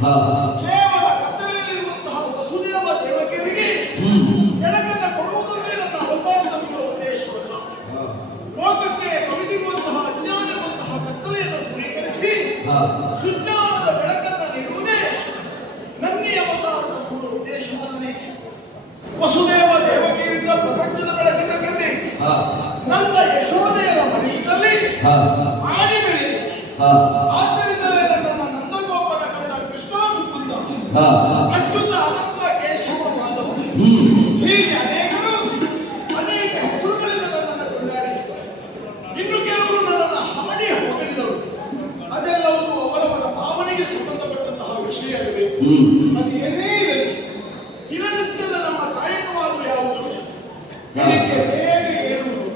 ಕೇವಲ ಕತ್ತಲೆಯಲ್ಲಿರುವಂತಹ ವಸುದೇವ ದೇವಕಿಯರಿಗೆ ಬೆಳಕನ್ನು ಕೊಡುವುದೊಂದೇ ನನ್ನ ಅವತಾರದಲ್ಲಿರುವ ಉದ್ದೇಶವಲ್ಲ. ಲೋಕಕ್ಕೆ ಕವಿದಿರುವಂತಹ ಅಜ್ಞಾನವಂತಹ ಕತ್ತಲೆಯನ್ನು ದೂರೀಕರಿಸಿ ಸುಜ್ಞಾನದ ಬೆಳಕನ್ನು ನೀಡುವುದೇ ನನ್ನಿ ಅವತಾರದ ಮೂಲ ಉದ್ದೇಶವಾಗಿದೆ. ವಸುದೇವ ದೇವಕಿಯರಿಂದ ಪ್ರಪಂಚದ ಬೆಳಕನ್ನು ಕಂಡು ನನ್ನ ಯಶೋದೆಯರ ಮನೆಯಲ್ಲಿ ಆಡಿ ಬೆಳೆದಿದೆ. ಆದ್ದರಿಂದಲೇ ನನ್ನನ್ನು ನಂದಗೋಪನ ಕಂದ ಕೃಷ್ಣ ಮುಕುಂದ ಅಚ್ಯುತ ಅನಂತ ಕೇಶವ ಮಾಧವ ಹೀಗೆ ಅನೇಕ ಹೆಸರುಗಳಿಂದ ನನ್ನನ್ನು ಕೊಂಡಾಡಿದ್ದಾರೆ. ಇನ್ನು ಕೆಲವರು ನನ್ನನ್ನು ಹಾಡಿ ಹೊಗಳಿದರು. ಅದೆಲ್ಲವೂ ಅವರವರ ಭಾವನೆಗೆ ಸಂಬಂಧಪಟ್ಟಂತಹ ವಿಷಯವಿವೆ. ಅದು ಏನೇ ಇರಲಿ, ದಿನನಿತ್ಯದ ನಮ್ಮ ಕಾಯಕವಾದ ಯಾವುದು ಹೇಗೆ ಏರುವುದು,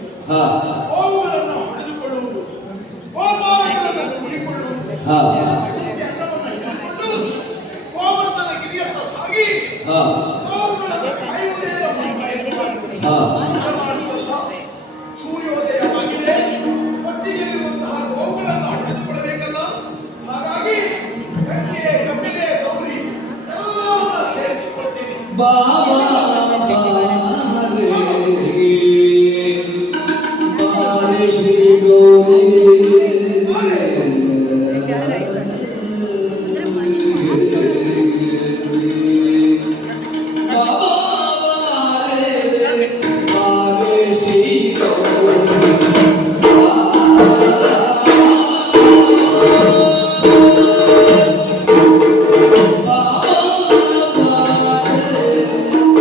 ಗೋವುಗಳನ್ನು ಹೊಡೆದುಕೊಳ್ಳುವುದು, ಗೋಪಾಲಕರನ್ನು ಕುಡಿಕೊಳ್ಳುವುದು, ಅನ್ನವನ್ನು ಹಿಡಿದುಕೊಂಡು ಗೋವರ್ಧನ ಗಿರಿಯತ್ತ ಸಾಗಿ ಗೋವುಗಳನ್ನು ಕಾಯುವುದೇ ನಮ್ಮ ಮಾಡುವುದಲ್ಲ. ಸೂರ್ಯೋದಯವಾಗಿದೆ, ಹೊಟ್ಟಿಗೆಲ್ಲಿರುವಂತಹ ಗೋವುಗಳನ್ನು ಹಿಡಿದುಕೊಳ್ಳಬೇಕಲ್ಲ. ಹಾಗಾಗಿ ಗಂಗೆ, ಕಬ್ಬಿಗೆ, ಗೌರಿ ಎಲ್ಲವನ್ನ ಸೇರಿಸಿಕೊಳ್ತೀನಿ.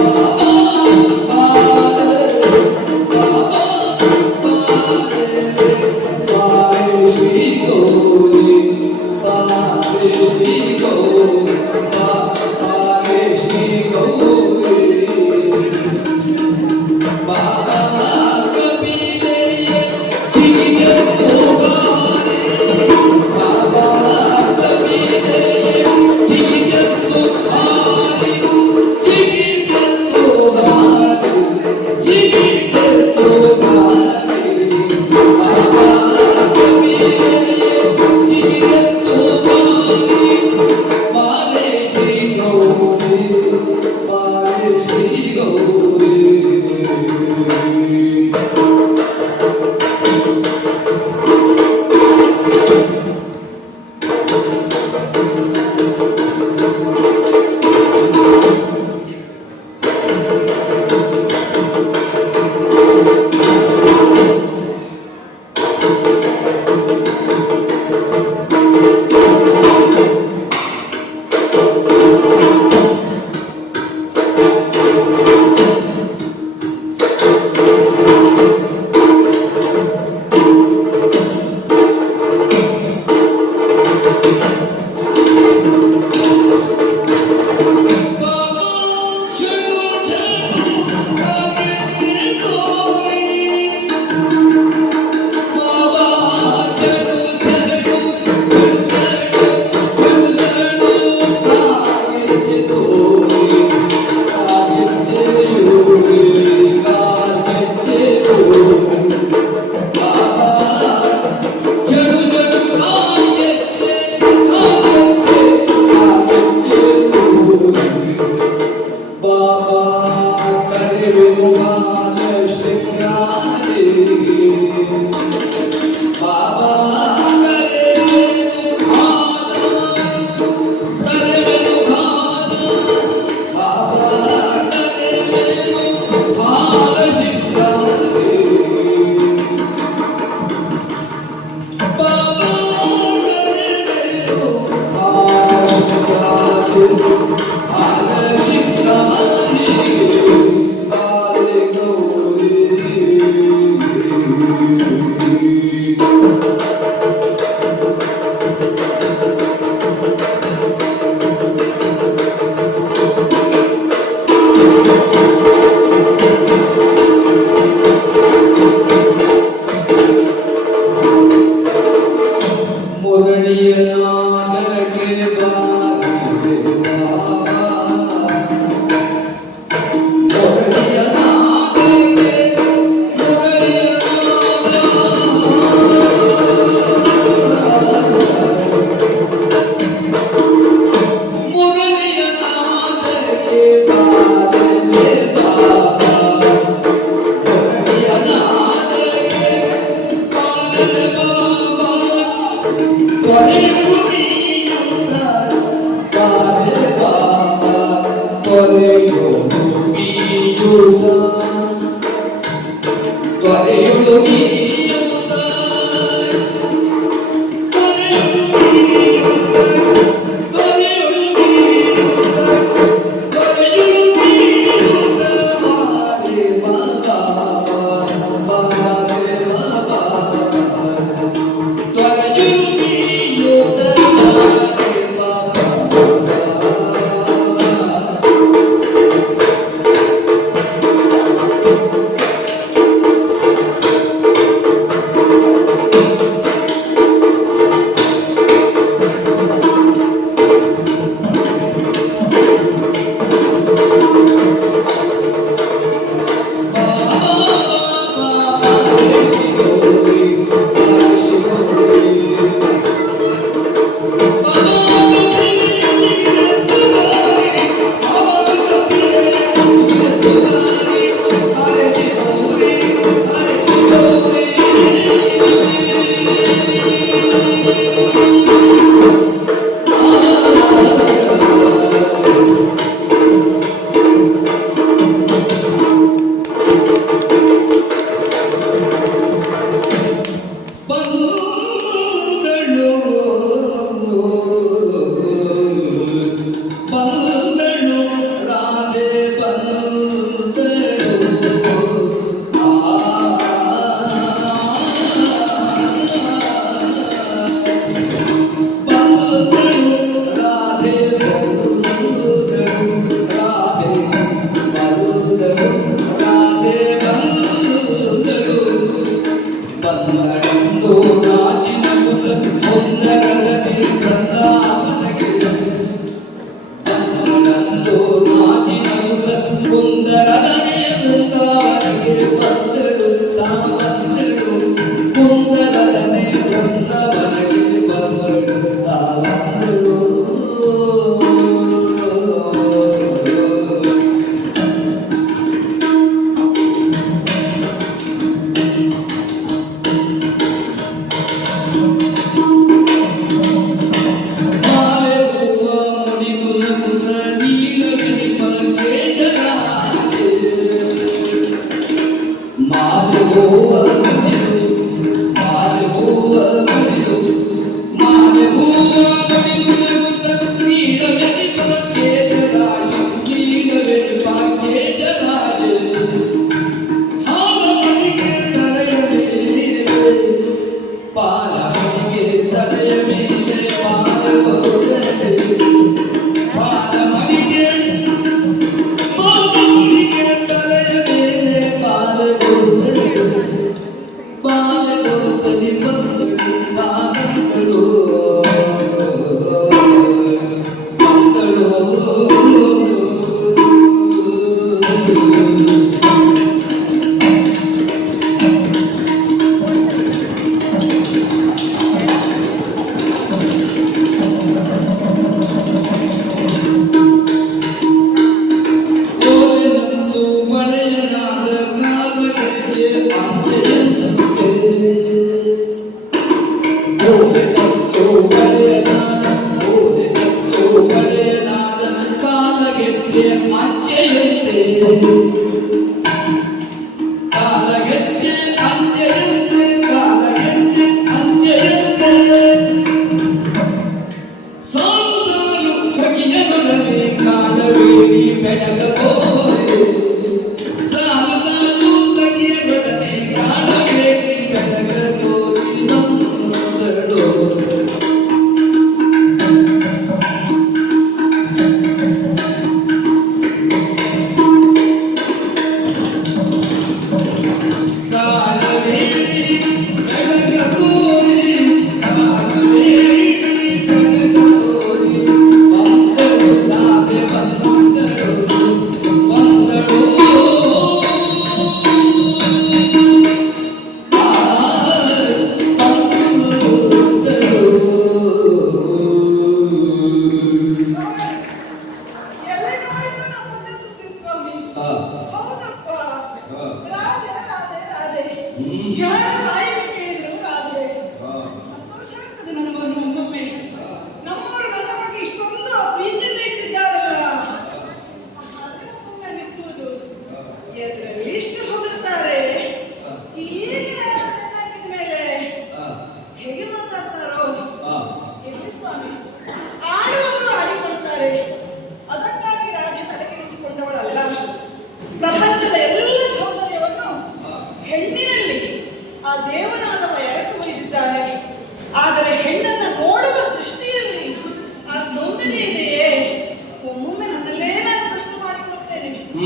Oh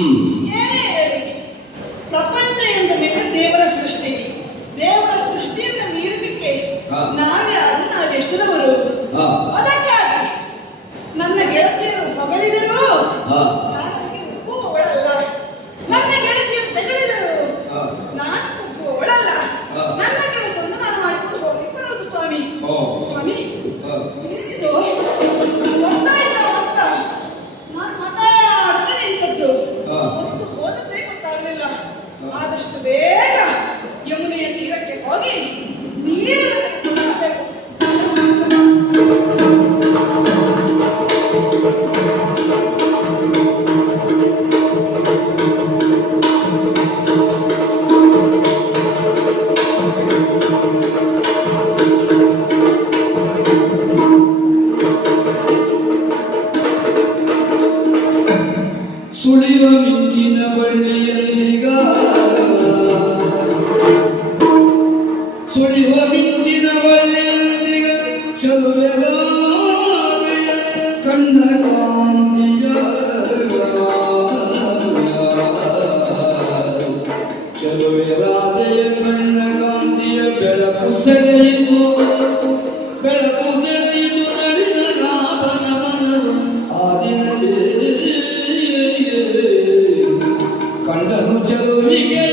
ಏನೇ ಹೇಳಿ, ಪ್ರಪಂಚ ಎಂದ ಮೇಲೆ ದೇವರ ಸೃಷ್ಟಿ. ದೇವರ ಸೃಷ್ಟಿಯನ್ನು ಮೀರಲಿಕ್ಕೆ ನಾವೆಷ್ಟರವರು. ಅದಕ್ಕಾಗಿ ನನ್ನ ಗೆಳತಿಯರು ಹೊಗಳಿದರು, ನಾನು ಅದಕ್ಕೆ ಒಪ್ಪುವವಳಲ್ಲ. ನನ್ನ ಗೆಳತಿಯರು ತೆಗಳಿದರು, ನಾನು ಒಪ್ಪುವವಳಲ್ಲ. ನನ್ನ ಕೆಲಸವನ್ನು ನಾನು ಮಾಡಿಕೊಂಡು ಹೋಗಿ ಬರುವುದು ಸ್ವಾಮಿ. ಸ್ವಾಮಿ ಇದು ಗೊತ್ತಾಯ್ತಾ ಅಂತ ನಾನು ಮಾತಾಡ್ತಾ ನಿಂತದ್ದು. ಒಂದು ಹೋದದ್ದೇ ಗೊತ್ತಾಗಲಿಲ್ಲ. ಆದಷ್ಟು ಬೇಗ ಯಮುನೆಯ ತೀರಕ್ಕೆ ಹೋಗಿ ನೀರನ್ನು ಮಾಡಬೇಕು. ಸುಳಿವ ಮಿಂಚಿನ ಬಳ್ಳಿಯಲ್ಲಿಗ ಸುಳಿವ ಮಿಂಚಿನ ಬಳ್ಳಿಯಲ್ಲಿಗ ಚಲುವೆದಾದೆಯ ಕಣ್ಣ ಕಾಂತಿಯ ಚಲುವೆದಾದೆಯ ಕಣ್ಣ ಕಾಂತಿಯ ಬೆಳಕು ಸೆಳೆಯಿತು ಬೆಳಕು ಸೆಳೆಯಿತು ನಡೆದ ರಾಮನ ಮನವು ಆ ದಿನವೇ ಕಂಡನು ಚಲುವಿಗೆ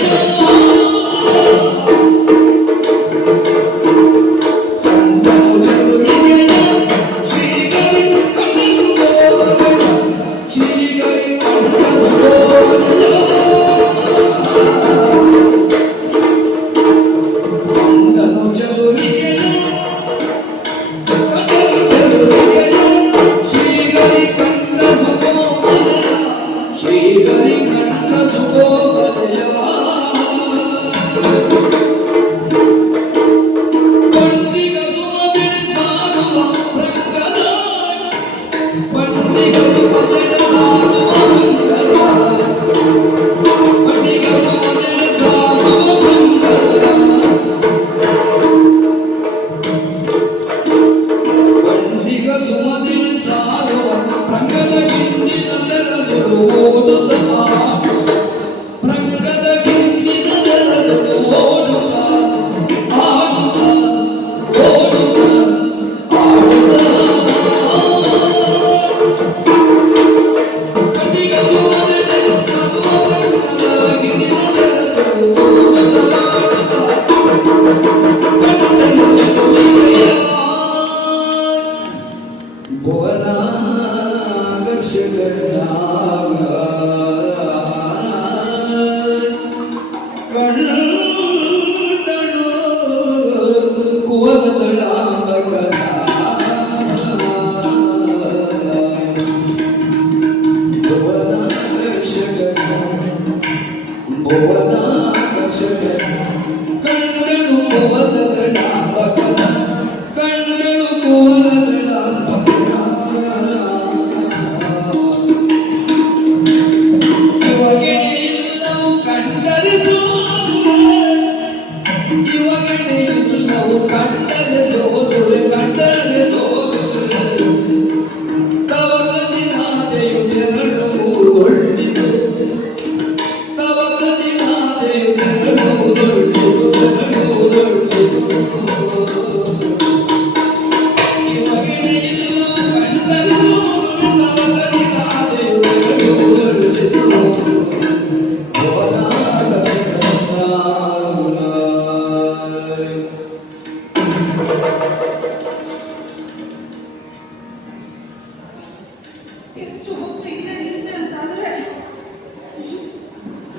ಹೆಚ್ಚು ಹೊತ್ತು ಇಲ್ಲೇ ನಿಂತೆ ಅಂತಾದ್ರೆ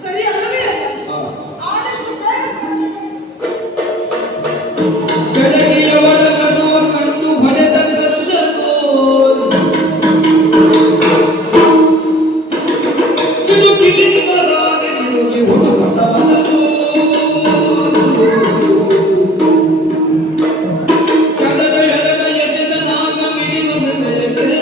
ಸರಿ ಅಲ್ಲವೇ? ಆದಷ್ಟು ಬೆಳಗಿಯ ಒಳಗದು ಕಂಡು ಹೊಡೆದಲ್ಲದೋ ಸಿಡುಕಿನಿಂದ ರಾಗ ನಿರುಗಿ ಹುಡುಕಬಲ್ಲದು ಕಡಲ ಎಳೆದ ಎಸೆದ ನಾಗ ಮಿಡಿಯುವುದೆಂದರೆ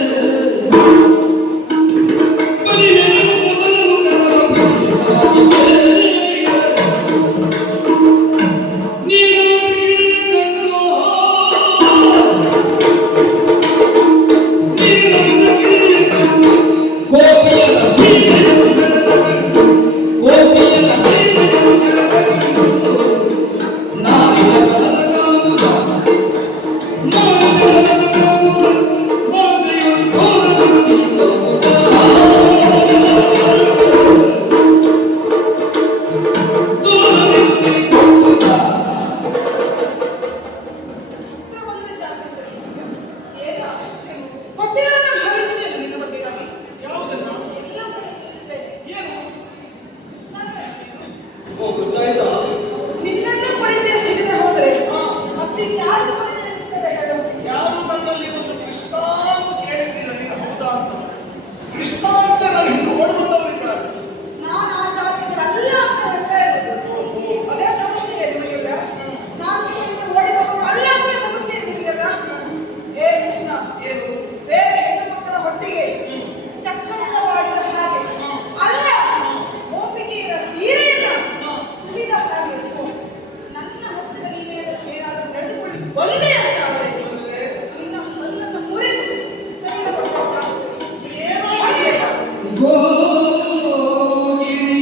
ಗೋಗಿರಿ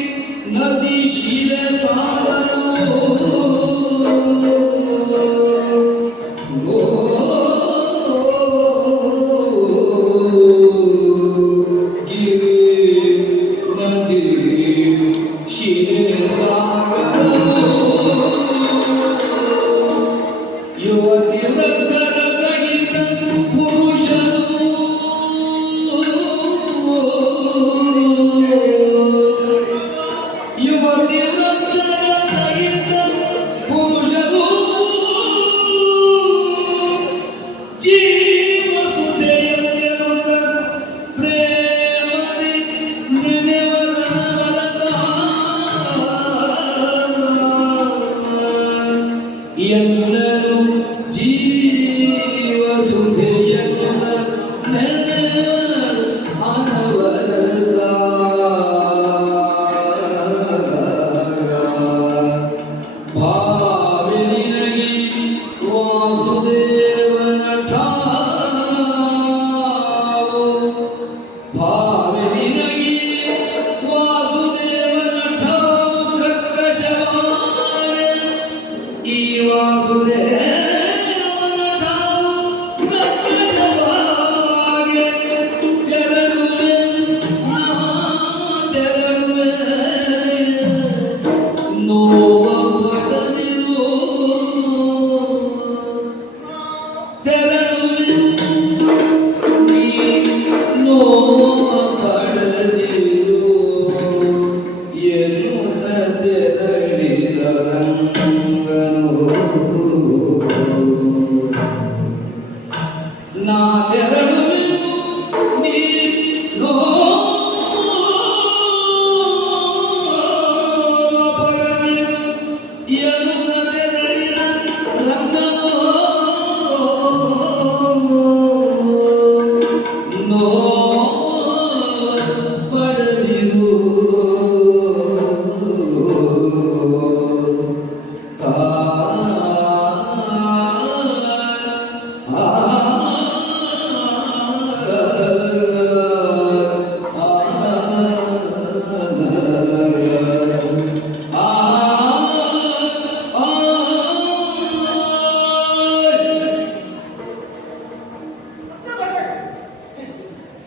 ನದಿ ಶಿರಸಾಗರವೋ ಗೋಗಿರಿ ನದಿ ಶಿರಸಾಗರವೋ ಯುವತಿ ವೃದ್ಧರ ಸಹಿತ ಪುರುಷರು ಯುವತಿ ವೃದ್ಧರ ಸಹಿತ ಪುರುಷರು ಜೀವ ಸುಧೆಯಂತೆನುತ ಪ್ರೇಮದಿ ನೆನೆವರಣವಲತ ಎಲ್ಲರೂ ಜೀವ ಸುಧೆಯನುತ ಅನವರತ ಭಾವಿನಿನಗಿ ವಾಸುದೇವನ ಠಾವು ಭಾವಿನಿನಗಿ ವಾಸುದೇವನ ಠಾವು ಕರ್ಕಶವಾನೆ ಈ ವಾಸುದೇವನ ಠಾವು ಕರ್ಕಶವಾಗೆ ತೆರಳುವೆ ನಾ ತೆರಳುವೆ ನೋವ ಪಡದಿರು ತೆರಳುವೆ ನೀ ನೋವ ಪಡದಿರು ಎನ್ನುತ್ತ ತೆರಳಿದರಂಗನು ನಾ ತೆರಳುವೆ ನೀ ಪಡದಿರು ಎನ್ನುತ್ತ ತೆರಳಿದ ರಂಗನು ನೋವ ಪಡದಿರು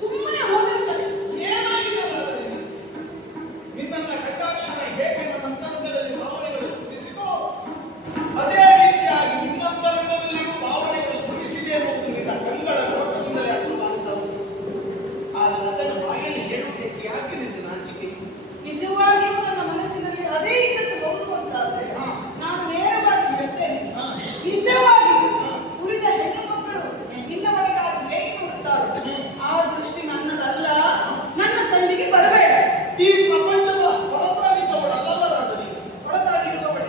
ಸುಮ್ಮನೆ ಹೋಗಿರ್ತಾರೆ. ಏನಾಗಿದೆ ಮಾರಾಯ? ನಿನ್ನನ್ನ ಕಟಾಕ್ಷಣ ಹೇಗೆ ನನ್ನ ಅಂತರಂಗದಲ್ಲಿ ಭಾವನೆಗಳು ಸ್ಫುರಿಸಿತೋ ಅದೇ ರೀತಿಯಾಗಿ ನಿನ್ನಂತರಂಗದಲ್ಲಿಯೂ ಭಾವನೆಗಳು ಸ್ಫುರಿಸಿದೆ ಎನ್ನುವುದು ನಿನ್ನ ಕಣ್ಣುಗಳ ನೋಟದಿಂದಲೇ ಅರ್ಥವಾಗುತ್ತಾ ಉಂಟು. ಆದರೆ ಅದನ್ನು ಬಾಯಲ್ಲಿ ಹೇಳುವುದಕ್ಕೆ ಯಾಕೆ ನಿನ್ನ ನಾಚಿಕೆ? ನಿಜವಾಗಿಯೂ ನನ್ನ ಮನಸ್ಸಿನಲ್ಲಿ ಅದೇ ಇದ್ದದ್ದು ಹೌದು ಅಂತಾದ್ರೆ ನಾನು ನೇರವಾಗಿ ಹೇಳ್ತೇನೆ. ನಿಜವಾಗಿ ಉಳಿದ ಹೆಣ್ಣು ಮಕ್ಕಳು ನಿನ್ನ ಮನೆಗಾಗಿ ಹೇಗೆ ನೋಡುತ್ತಾರೆ ಆ ದೃಷ್ಟಿ ನನ್ನದಲ್ಲ. ನನ್ನ ಕಣ್ಣಿಗೆ ಬರಬೇಡ. ಈ ಪ್ರಪಂಚದ ಹೊರತಾಗಿದ್ದವಳಲ್ಲರಾದರೆ ಹೊರತಾಗಿರುವವಳೆ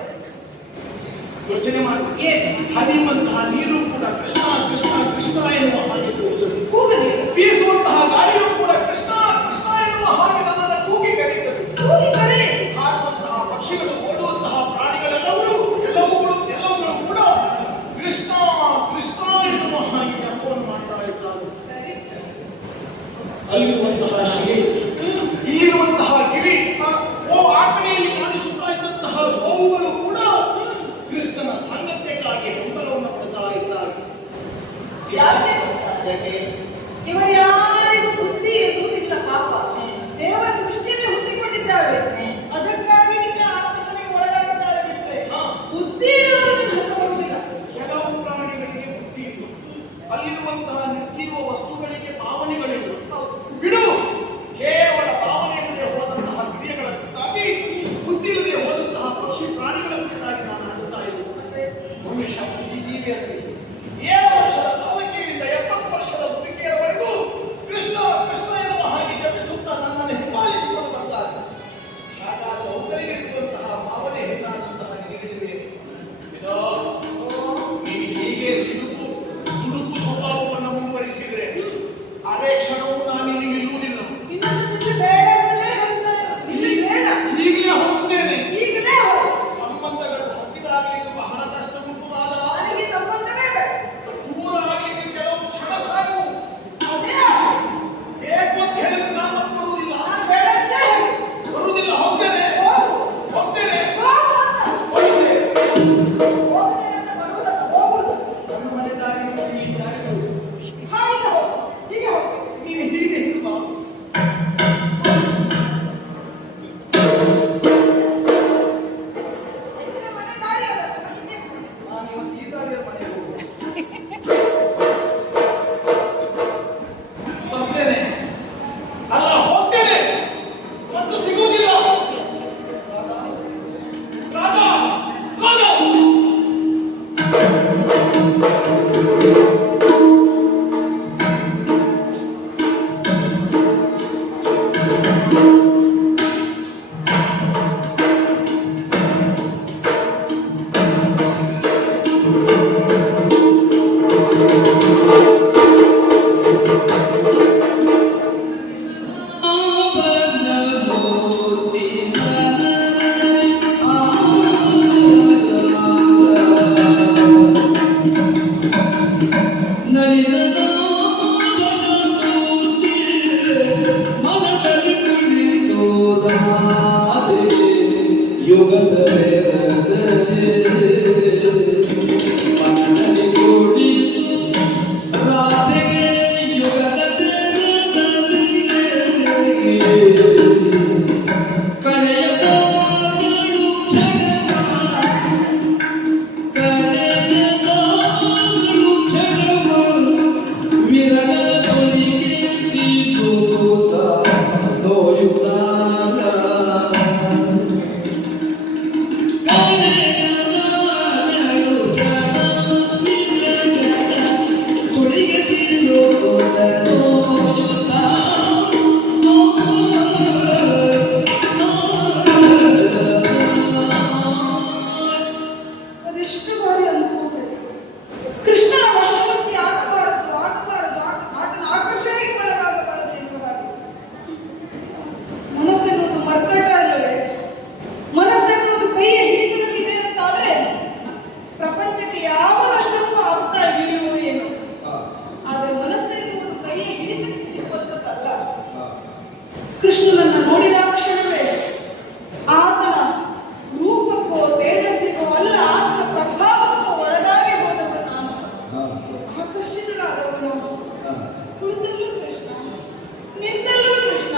ಯೋಚನೆ ಮಾಡು. ಏನು ಹರಿಯುವಂತಹ ನೀರು ಕೂಡ ಕೃಷ್ಣ ಕೃಷ್ಣ ಕೃಷ್ಣ ಎನ್ನುವ ಹಾಗೆ ಕೂಗುತ್ತದೆ. ಕೂಗಲಿ ಬೀಸುವಂತಹ ಗಾಳಿಯೂ ಕೂಡ ಕೃಷ್ಣ ಕೃಷ್ಣ ಎನ್ನುವ ಹಾಗೆ ನನ್ನನ್ನು ಕೂಗಿ ಕರೆಯುತ್ತದೆ. ಕೂಗಿ ಕರೆ. ಹಾರುವಂತಹ ಪಕ್ಷಿಗಳು ಓಡುವಂತಹ ಪ್ರಾಣಿಗಳೆಲ್ಲವೂ ಕೂಡ ಕೃಷ್ಣ ಕೃಷ್ಣ ಎನ್ನುವ ಹಾಗೆ ಜಪವನ್ನು ಮಾಡ್ತಾ ಇದ್ದಾರೆ. ಸರಿ. ಅಲ್ಲಿರುವಂತಹ ಶಿಲೆ ಇಲ್ಲಿರುವಂತಹ ಗಿರಿ ಓ ಆ ಕಡೆಯಲ್ಲಿ ಕಾಣಿಸುತ್ತಾ ಇದ್ದಂತಹ ಗೋವುಗಳು ಕೂಡ ಕೃಷ್ಣನ ಸಾಂಗತ್ಯಕ್ಕಾಗಿ ಹಂಬಲವನ್ನು ಪಡ್ತಾ ಇದ್ದಾರೆ. ಯಾಕೆ? ಯಾಕೆ? ಇವರ್ಯಾರಿಗೂ ಬುದ್ಧಿ ಎನ್ನುವುದಿಲ್ಲ ಪಾಪ. ದೇವರ ಸೃಷ್ಟಿಯಲ್ಲಿ ಹುಟ್ಟಿಕೊಂಡಿದ್ದಾವೆ. ಅದಕ್ಕಾಗಿ ನಿನ್ನ ಆಕರ್ಷಣೆಗೆ ಒಳಗಾಗಿದ್ದಾರೆ ಬಿಟ್ಟರೆ ಬುದ್ಧಿ ಇರುವವರು ನನ್ನ ಬರುವುದಿಲ್ಲ. ಕೆಲವು ಪ್ರಾಣಿಗಳಿಗೆ ಬುದ್ಧಿ ಇಲ್ಲ, ಅಲ್ಲಿರುವಂತಹ ನಿರ್ಜೀವ ವಸ್ತುಗಳಿಗೆ ಭಾವನೆಗಳಿಲ್ಲ. ಬಿಡು, ಕೇವಲ ಭಾವನೆ ಇಲ್ಲದೆ ಹೋದಂತಹ ಕ್ರಿಯೆಗಳ ಕುರಿತಾಗಿ ಬುದ್ಧಿ ಇಲ್ಲದೆ ಹೋದಂತಹ ಪಕ್ಷಿ ಪ್ರಾಣಿಗಳ ಕುರಿತಾಗಿ ನಾನು ಆಡುತ್ತಾ ಇದ್ದೆ. ಮನುಷ್ಯ ಬುದ್ಧಿಜೀವಿಯಲ್ಲಿ 7 ವರ್ಷದ ಬಾಲಕಿಯರಿಂದ 70 ವರ್ಷದ ಮುದುಕಿಯರವರೆಗೂ ಕೃಷ್ಣ ಕೃಷ್ಣ ಎನ್ನುವ ಹಾಗೆ ಜಪಿಸುತ್ತಾ ನನ್ನನ್ನು ಹಿಂಬಾಲಿಸಿ ಕೃಷ್ಣನನ್ನು ನೋಡಿದ ಕ್ಷಣವೇ ಆತನ ರೂಪಕ್ಕೋ ತೇಜಸ್ಸಿಗೋ ಅಲ್ಲ, ಆತನ ಪ್ರಭಾವಕ್ಕೋ ಒಳಗಾಗಿ ಹೋದವನು ನಾನು, ಆಕರ್ಷಿತನಾದವನು. ಕುಳಿತಲ್ಲೂ ಕೃಷ್ಣ, ನಿಂತಲ್ಲೂ ಕೃಷ್ಣ.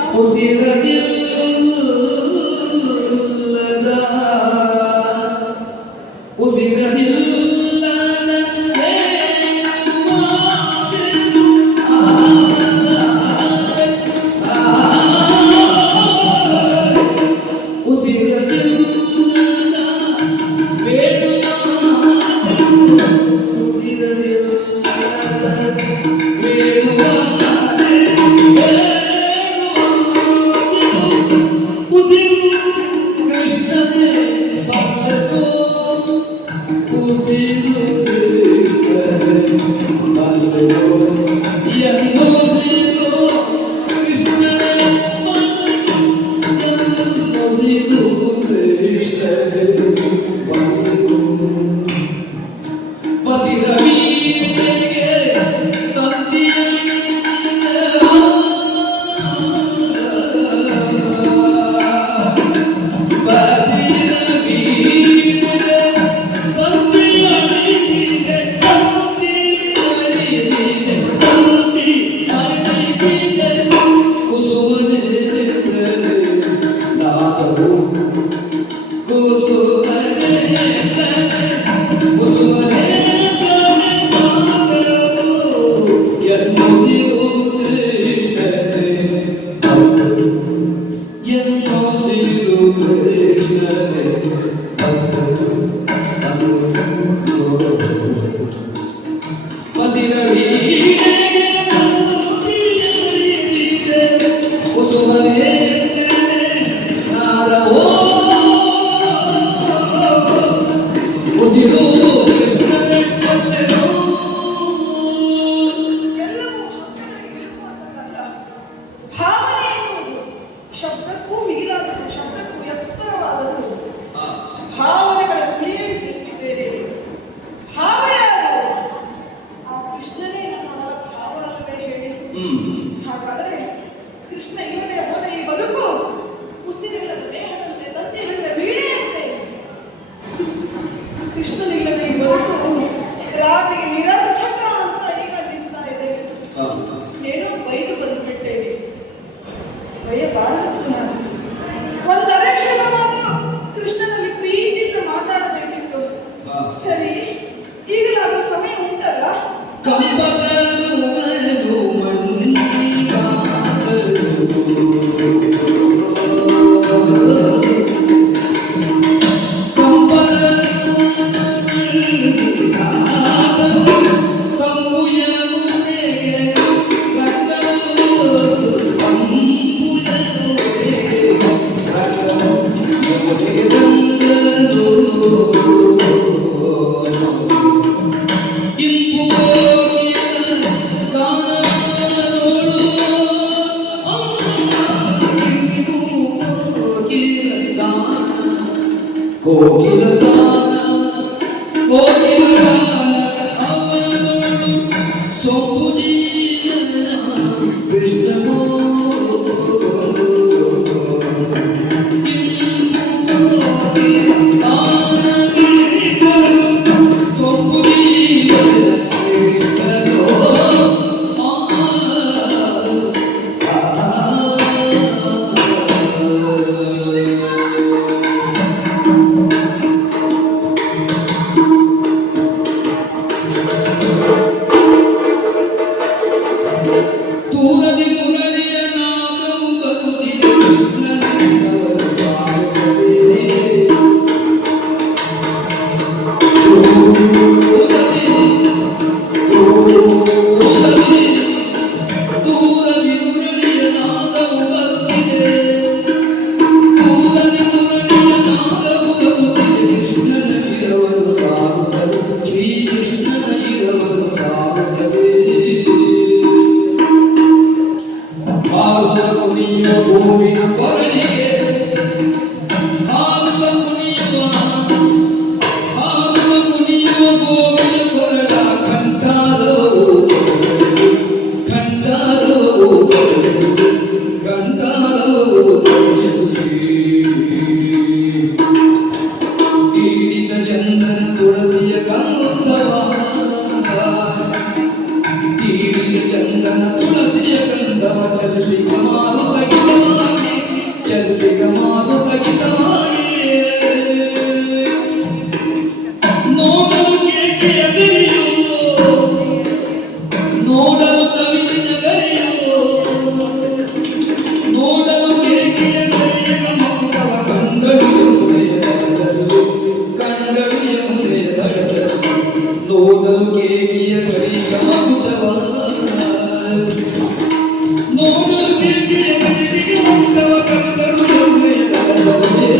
ಎಲ್ಲವೂ ಶಬ್ದಗಳಿಗೆ ವಿರುದ್ಧವಾದದ್ದಲ್ಲ. ಭಾವನೆ ಎನ್ನುವುದು ಶಬ್ದಕ್ಕೂ ಮಿಗಿಲಾದದ್ದು, ಶಬ್ದಕ್ಕೂ ಎತ್ತರವಾದದ್ದು. ಭಾವನೆಗಳ ಸುಳಿಯಲ್ಲಿ ಸಿಲುಕಿದ್ದೇನೆ. ಭಾವ ಯಾರು? ಆ ಕೃಷ್ಣನೇ ನನ್ನ ಭಾವ ಅಲ್ಲವೇ ಹೇಳಿ? ಹಾಗಾದರೆ ಕೃಷ್ಣ ಇಲ್ಲದೆ ಹೋದ ಈ ಬದುಕು ಉಸಿರಿಲ್ಲದ ದೇಹದಂತೆ, ತಂತಿಹರಿದ ವೀಣೆಯಂತೆ. ಕೃಷ್ಣನಿಲ್ಲದೆ ಈ ಬದುಕು ರಾಜೆಗೆ ನಿರರ್ಥಕ ಅಂತ ಈಗ ಅನ್ನಿಸ್ತಾ ಇದೆ. ಏನೋ ಬೈದು ಬಂದುಬಿಟ್ಟೆ. ಭಯಬಾರದು. ನಾನು ಒಂದರೆ ಕ್ಷಣ ಮಾತ್ರ ಕೃಷ್ಣನಲ್ಲಿ ಪ್ರೀತಿಯಿಂದ ಮಾತಾಡಬೇಕಿತ್ತು. ಸರಿ, ಈಗಲಾದ್ರೂ ಸಮಯ ಉಂಟಲ್ಲ? ಕಂಠಾಲೋ ಚಲ್ಲಿಗ ಮಾರುತ ಗಿತವಾಗಿ ಚಲ್ಲಿಗ ಮಾರುತ ಗಿತವಾಗಿ ನೋಡಲು ಕೇಕೆಯ ಗರಿಯೋ ನೋಡಲು ಕವಿತೆಯ ಗರಿಯೋ ನೋಡಲು ಕೇಕೆಯ ಗರಿಯ ಮಗುವ ಕಂಡಳು ಕಂಡಳು ಯಮುನೆಯ ದಡದಲ್ಲಿ ನೋಡಲು ಕೇಕೆಯ ಗರಿಯ ಮಗುವ ನೋಡಲು ಕೇಕೆಯ ಗರಿಯ ಮಗುವ ಕಂಡಳು ಯಮುನೆಯ ದಡದಲ್ಲಿ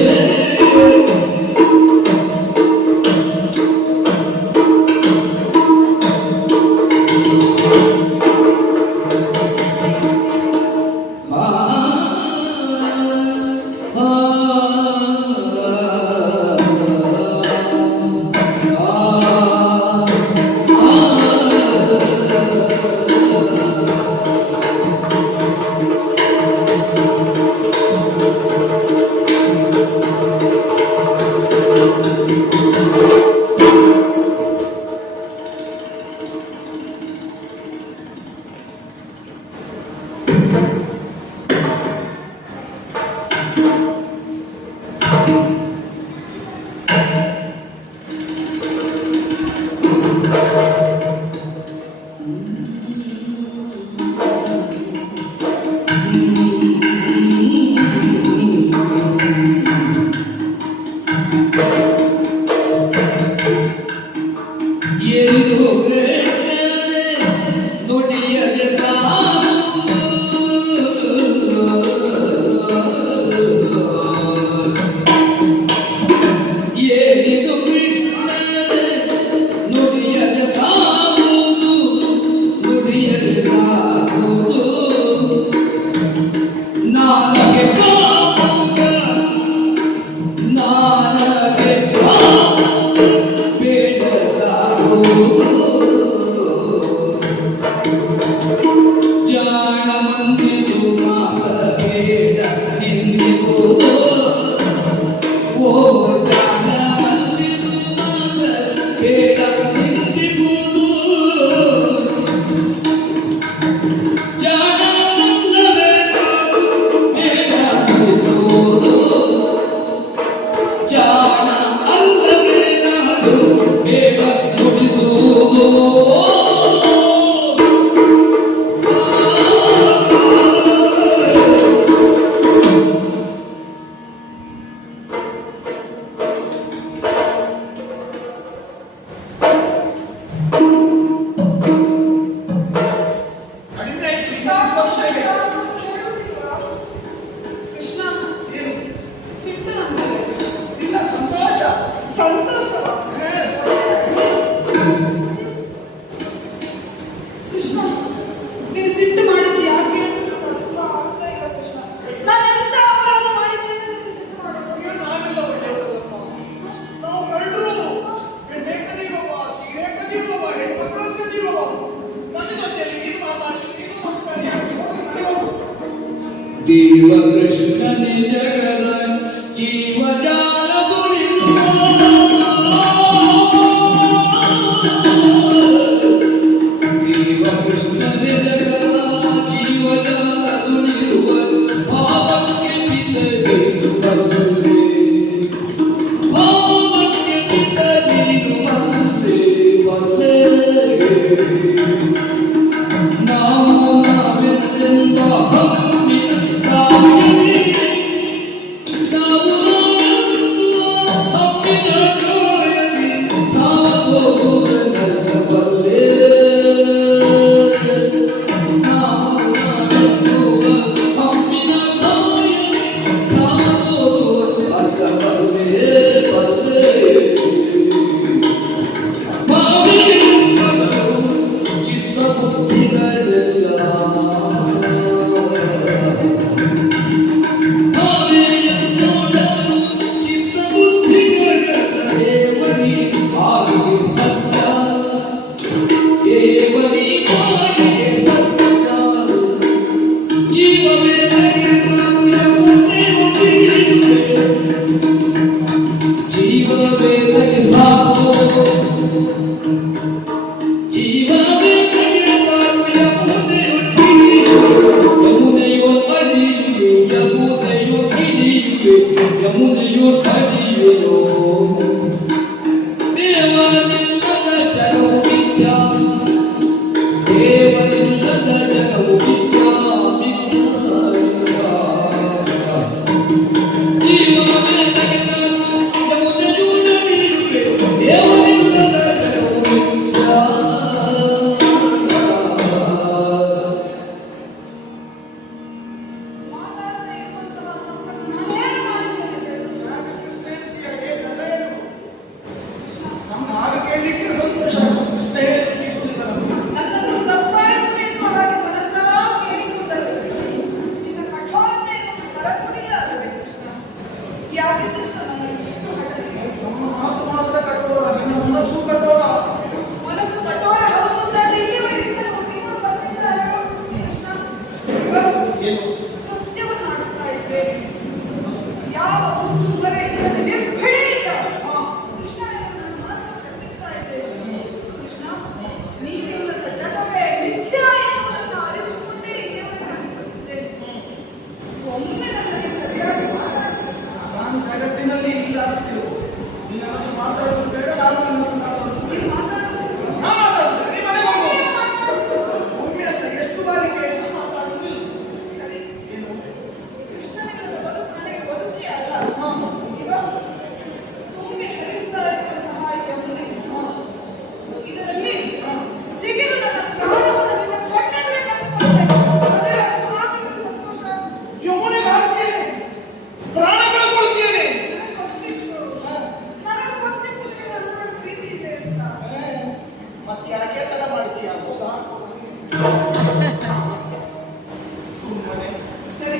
ಏರಿದು ಕೃಷ್ಣನೇ ನುಡಿಯದೆ ಏರಿದು ಕೃಷ್ಣನೇ ನುಡಿಯದೆ ಸಾಗುವುದು ನುಡಿಯದೆ ಸಾಗುವುದು ನಾನಗೆ ಕಾಮುಕ ನಾನಗೆ ಬೇಡ ಜಾಣ ಮಂದಿದು ಮಾತ ಬೇಡ ನಿಂದಿರುವುದು ಓ ಜಾಣ ಮಂದಿದು ಮಾತ ಬೇಡ ನಿಂದಿರುವುದು ಜಾಣ ಮಂದಬೇಕು ಬೇಡ ನಿಲ್ಲಿಸುವುದು ಜಾಣ ಅಲ್ಲವೇನಾದು ಬೇಗ ನುಡಿಸುವುದು ಕಡಿಮೆ ಆಯ್ತು ಈಗ ಸಾಕು, ಬರ್ತೇವೆ. ಸಾಕು, ಹೇಳುವುದಿಲ್ವಾ? ಕೃಷ್ಣ ಏನು? ಸಿಟ್ಟು ನಮ್ಗೆ. ಇಲ್ಲ ಸಂತೋಷ. ಸಂತೋಷವ? ಹೇ, ಕೃಷ್ಣ ನೀನು ಸಿಟ್ಟು ಮಾಡಿದ್ದು ಯಾಕೆ ಅಂತ ನನಗೆ ಅರ್ಥ ಆಗ್ತಾ ಇಲ್ಲ ಕೃಷ್ಣ. ನಾನು ಎಂತ ಅಪರಾಧ ಮಾಡಿದ್ದೇನೆ ನೀನು ಸಿಟ್ಟು ಮಾಡೋದು? ಈಗ ನಾವೆಲ್ಲ ಒಳ್ಳೆಯವರಲ್ಲಪ್ಪ. ನಾವು ಗಂಡ್ರು. ಎಣ್ಣೆ ಕದಿಯುವವ, ಸೀರೆ ಕದಿಯುವವ, ಹೆಣ್ಮಕ್ಳನ್ನು ಕದಿಯುವವ. ನನ್ನ ಜೊತೆಯಲ್ಲಿ ನೀನು ಮಾತಾಡಿ, ನೀನು ಮಾತಾಡಿ, ಯಾಕೆ ಹೋಗಿ ನಡೆಯುವವ? ದೇವ ಕೃಷ್ಣನೇ ಜಗದ ಜೀವಜಾಲ ದುಡಿಯುವ ದೇವ ಕೃಷ್ಣನೇ ಜಗದ ಜೀವಜಾಲ ದುಡಿಯುವ ಭಾವಕ್ಕೆ ಬಿದ್ದರೇನು ಬರುತ್ತದೆ ಭಾವಕ್ಕೆ ಬಿದ್ದರೇನು ಬಂದೆ ಬಲ್ಲೆ ನಾವು ನಾವೆಂದೆಂಬ ಹಮ್ಮಿನ ಕಾಯಲಿ ನಾವು ನಾವೆಂಬ ಹಮ್ಮಿನ ಕಾಯಲಿ ತಾವೋಗುವುದೆಲ್ಲ ಬಲ್ಲೆ ನಾವು ನಾವೆಂಬ ಹಮ್ಮಿನ ಕಾಯಲಿ ತಾವೋಗುವುದೆಲ್ಲ ಬಲ್ಲೆ ಬಲ್ಲೆ ಚಿತ್ತ ಬುದ್ಧಿಗಳೆಲ್ಲ ನೋಡಲು ಚಿತ್ತ ಬುದ್ಧಿಗಳೆಲ್ಲ ದೇವನಿ ಆಗಿದೆ ಸತ್ಯ ದೇವನಿ ಆಗಿದೆ ಸತ್ಯ ಜೀವವೇ ಜೀವವೇ ಸಾಕು ಜೀವವೇ ಯಮುನೆ ಯಮುನೆಯು ತಡಿಯುವುದು ದೇವನಿಲ್ಲದ ಜಗವು ಮಿಥ್ಯಾ ದೇವನಿಲ್ಲದ ಜಗವು ಮಿಥ್ಯಾ ಮಿಥ್ಯಾ ಜೀವವೇ ತೆಗೆದನು ಯಮುನೆಯು ನಡೆಯುವೆ ದೇವನಿಲ್ಲದ ಜಗವು ಮಿಥ್ಯಾ ಮಾತಾಡದೆ ಇರುವಂತಹ ತಪ್ಪನ್ನು ನಾನೇನು ಮಾಡಿದ್ದೇನೆ ಹೇಳು? ಯಾಕೆ ಕೃಷ್ಣ ಹೇಳ್ತೀಯಾಗೆ ಗಂಡ ಏನು? ನಮ್ಗೆ ಹಾಗೆ ಕೇಳಲಿಕ್ಕೆ ಸಂತೋಷ. ಕೃಷ್ಣ ಹೇಳಿ ರುಚಿಸುವುದಿಲ್ಲ ನಮ್ಗೆ. ನನ್ನನ್ನು ತಪ್ಪಾಯಿತು ಎನ್ನುವ ಹಾಗೆ ಮನಸ್ಸಾ ಕೇಳಿಕೊಂಡರು. ನಿನ್ನ ಕಠೋರತೆಯನ್ನು ತರಕುವುದಿಲ್ಲ ಅಲ್ಲವೇ ಕೃಷ್ಣ? ಯಾಕೆ ಕೃಷ್ಣ ನನಗೆ ಇಷ್ಟು ಹಠಕ್ಕೆ? ನಮ್ಮ ಮಾತು ಮಾತ್ರ ಕಠೋರ, ನಿನ್ನ ಮನಸ್ಸು ಕಠೋರ. ಮನಸ್ಸು ಕಠೋರ ಹೌದು ಅಂತಾದ್ರೆ ಇಲ್ಲಿವರೆಗೆ ನನ್ನ ಹುಡುಗಿಗಳು ಬಂದಿದ್ದಾರೆ ಕೃಷ್ಣ. ಏನು? ಸತ್ಯವನ್ನು ಆಡ್ತಾ ಇದ್ದೇನೆ. ಯಾವ ಮುಚ್ಚುಮರೆ ಇಲ್ಲದೆ ನಿರ್ಭೀತ ಕೃಷ್ಣನಿಂದ ನನ್ನ ಮನಸ್ಸನ್ನು ಕಟ್ಟಿಸ್ತಾ ಇದ್ದೇನೆ. ಕೃಷ್ಣ, ನೀನಿಲ್ಲದ ಜಗವೇ ಮಿಥ್ಯಾ ಎನ್ನುವುದನ್ನು ಅರಿತುಕೊಂಡೇ ಇಲ್ಲಿಯವರೆಗೆ ನಾನು ಬಂದಿದ್ದೇನೆ. ಒಮ್ಮೆ ನನಗೆ ಸರಿಯಾಗಿ ಮಾತಾಡು ಕೃಷ್ಣ. ನಾನು ಜಗತ್ತಿನಲ್ಲಿ ಇಲ್ಲ ಅಂತೀವಿ. ನೀನು ನನ್ನ ಮಾತಾಡೋದು ಬೇಡ, ನಾನು ನಿನ್ನ ಮಾತಾಡೋದು ಬೇಡ. ನೀನು ಮಾತಾಡುವುದು ನಾನು ಮಾತಾಡ್ತೇನೆ, ನೀ ಮನೆಗೆ ಹೋಗು. ಒಮ್ಮೆ ಮಾತಾಡುವುದು. ಒಮ್ಮೆ ಅಲ್ಲ, ಎಷ್ಟು ಬಾರಿ ಕೇಳಿ ಮಾತಾಡುವುದಿಲ್ಲ. ಸರಿ, ಏನು? ಕೃಷ್ಣನಿಲ್ಲದ ಬದುಕು ನನಗೆ ಬದುಕೇ ಅಲ್ಲ. ಹಾ. ಈಗ ತುಂಬಿ ಹರಿಯುತ್ತಾ ಇರುವಂತಹ ಯಮುನೆ. ಇದರಲ್ಲಿ ಜಿಗಿದು ನನ್ನ ಪ್ರಾಣವನ್ನು ನಿನ್ನ ಕಣ್ಣೆದುರೇ ಕಳೆದುಕೊಳ್ತೇನೆ. ಅದೇ ಆಗ ಸಂತೋಷ ಆಗುತ್ತೆ. ಯಮುನೆಗೆ ಹಾಕ್ತೇನೆ, ಪ್ರಾಣ ಕಳ್ಕೊಳ್ತೇನೆ. ನನಗೆ ಗೊತ್ತಿತ್ತು. ನನಗೆ ಗೊತ್ತಿತ್ತು ನಿನಗೆ ನನ್ನ ಮೇಲೆ ಪ್ರೀತಿ ಇದೆ ಅಂತ. ಮತ್ತೆ ಯಾಕೆ ತಡ ಮಾಡ್ತೀಯ? ಹೌದಾ? ಸುಮ್ಮನೆ ಸರಿ,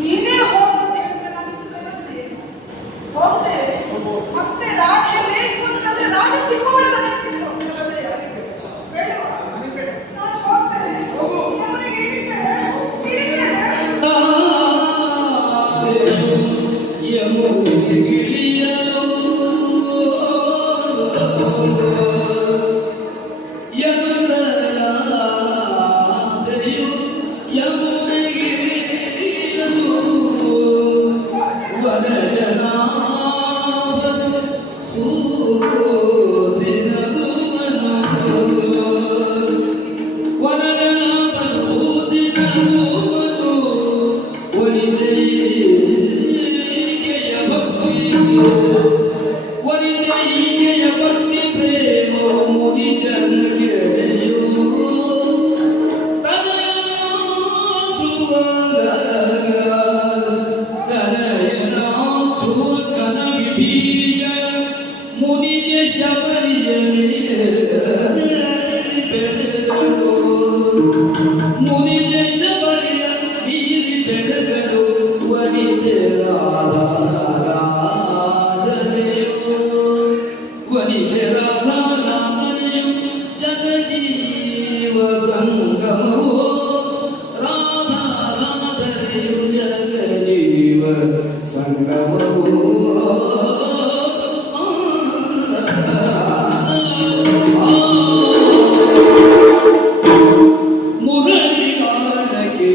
ನೀನೇ ಹೋಗು ಅಂತ ಹೇಳಿದ್ರೆ ನಾನು ಪ್ರಯೋಜನ ಏನು? ಹೋಗ್ತೇವೆ. ಮತ್ತೆ ರಾಜ್ಯ ಬೇಕು ಅಂತಂದ್ರೆ ರಾಜ ಸಿಂಹವನ್ನು ನನಗೆ ಬಿಟ್ಟು ಇಲ್ಲದೆ ಯಾರಿಗೆ ಬೇಕು? ಬೇಡವಾ? ನನಗೆ ಬೇಡ. ನಾನು ಹೋಗ್ತೇನೆ. ಹೋಗು. ಯಮುನೆಗೆ ಇಳಿತೇನೆ. ಇಳಿತೇನೆ. ಮುನಿಗೆ ಶಬರಿಯ ಮುನಿಗೆ ಶಬರಿಯ ಬೀರಿ ಬೆಳೆಗಳು ವನಿತೆರಾಧನೆಯು ಜಗಜೀವ ಸಂಗಮವು ರಾಧಾರಾಧನೆಯು ಜಗಜೀವ ಸಂಗಮವು ಮುರಳಿಗಾನಕ್ಕೆ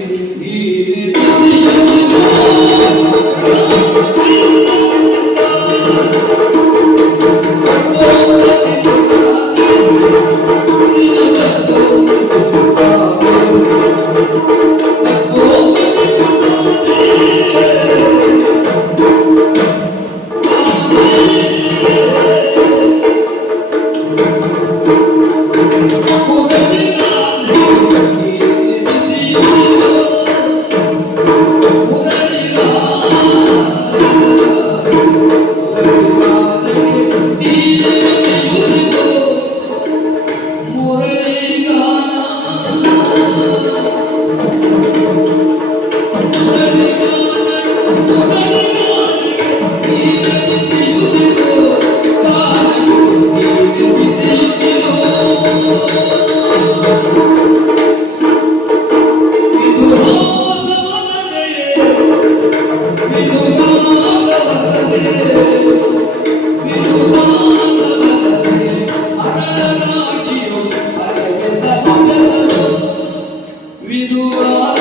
ವಿಧುವಾದ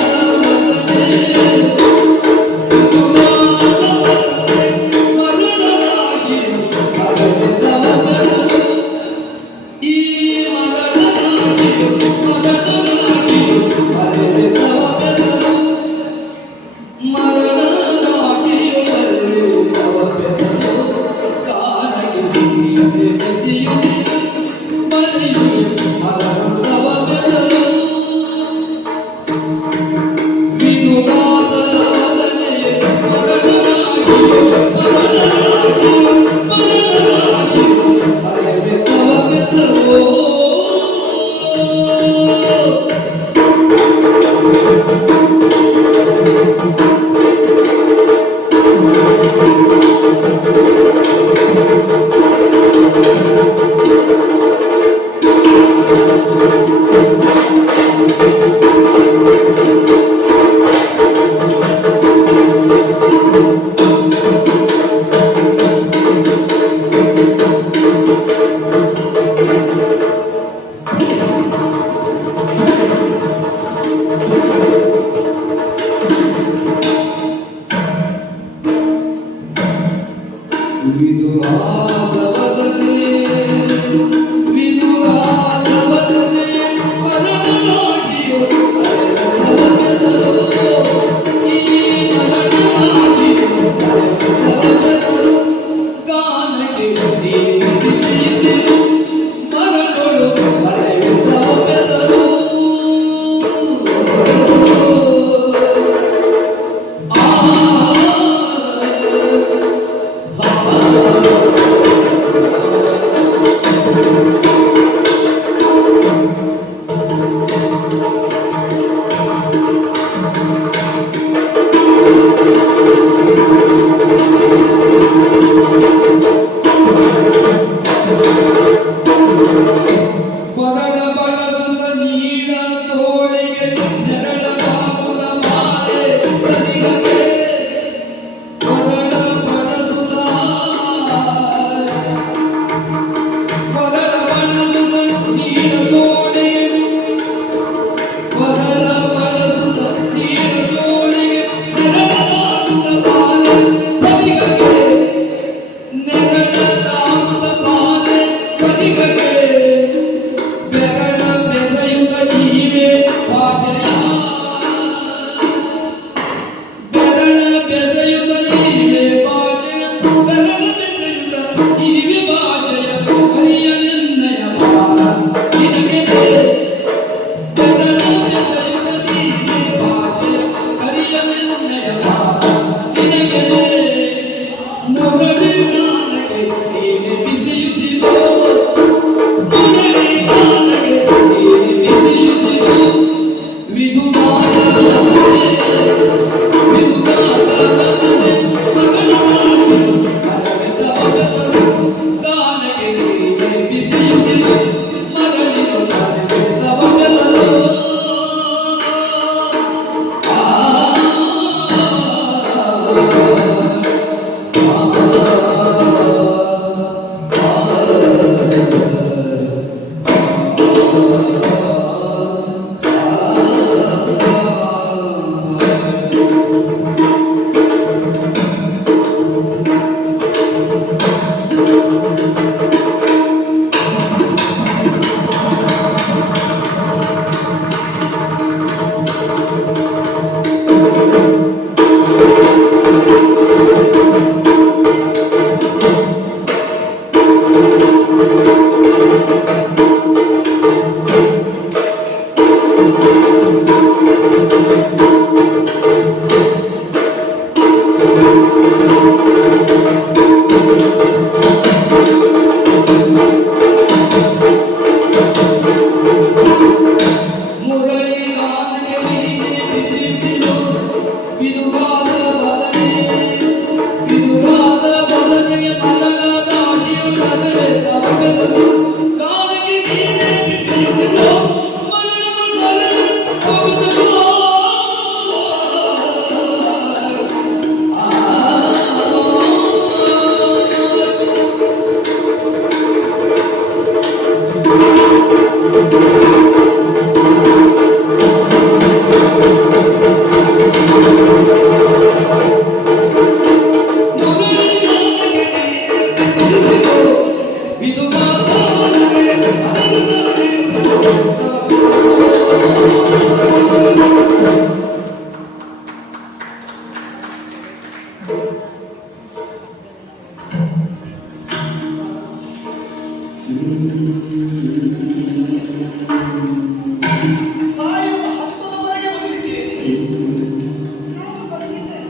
ಸಾಯುವ ಹಂತದವರೆಗೆ ಬಂದಿದ್ದೀರಿ. ನಾನು ಬಂದಿದ್ದೇನೆ.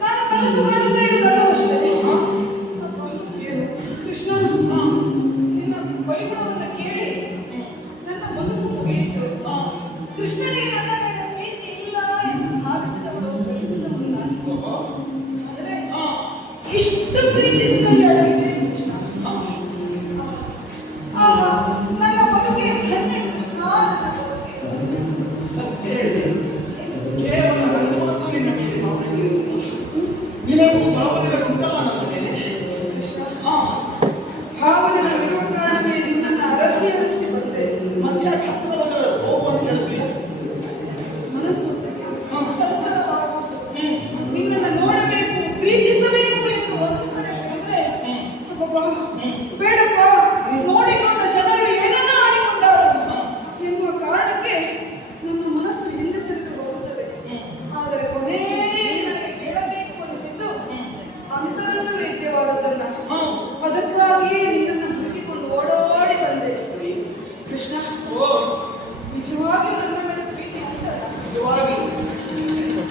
ನಾನು ಕನಸು ಕಾಣುತ್ತಾ ಇರುವುದಲ್ಲ ಅಷ್ಟೇ. ಏನು? ಕೃಷ್ಣ, ನಿನ್ನ ಬೈಗುಳವನ್ನು ಕೇಳಿ ನನ್ನ ಬದುಕು ಮುಗಿಯಿತು. ಕೃಷ್ಣನಿಗೆ ನನ್ನ ಮೇಲೆ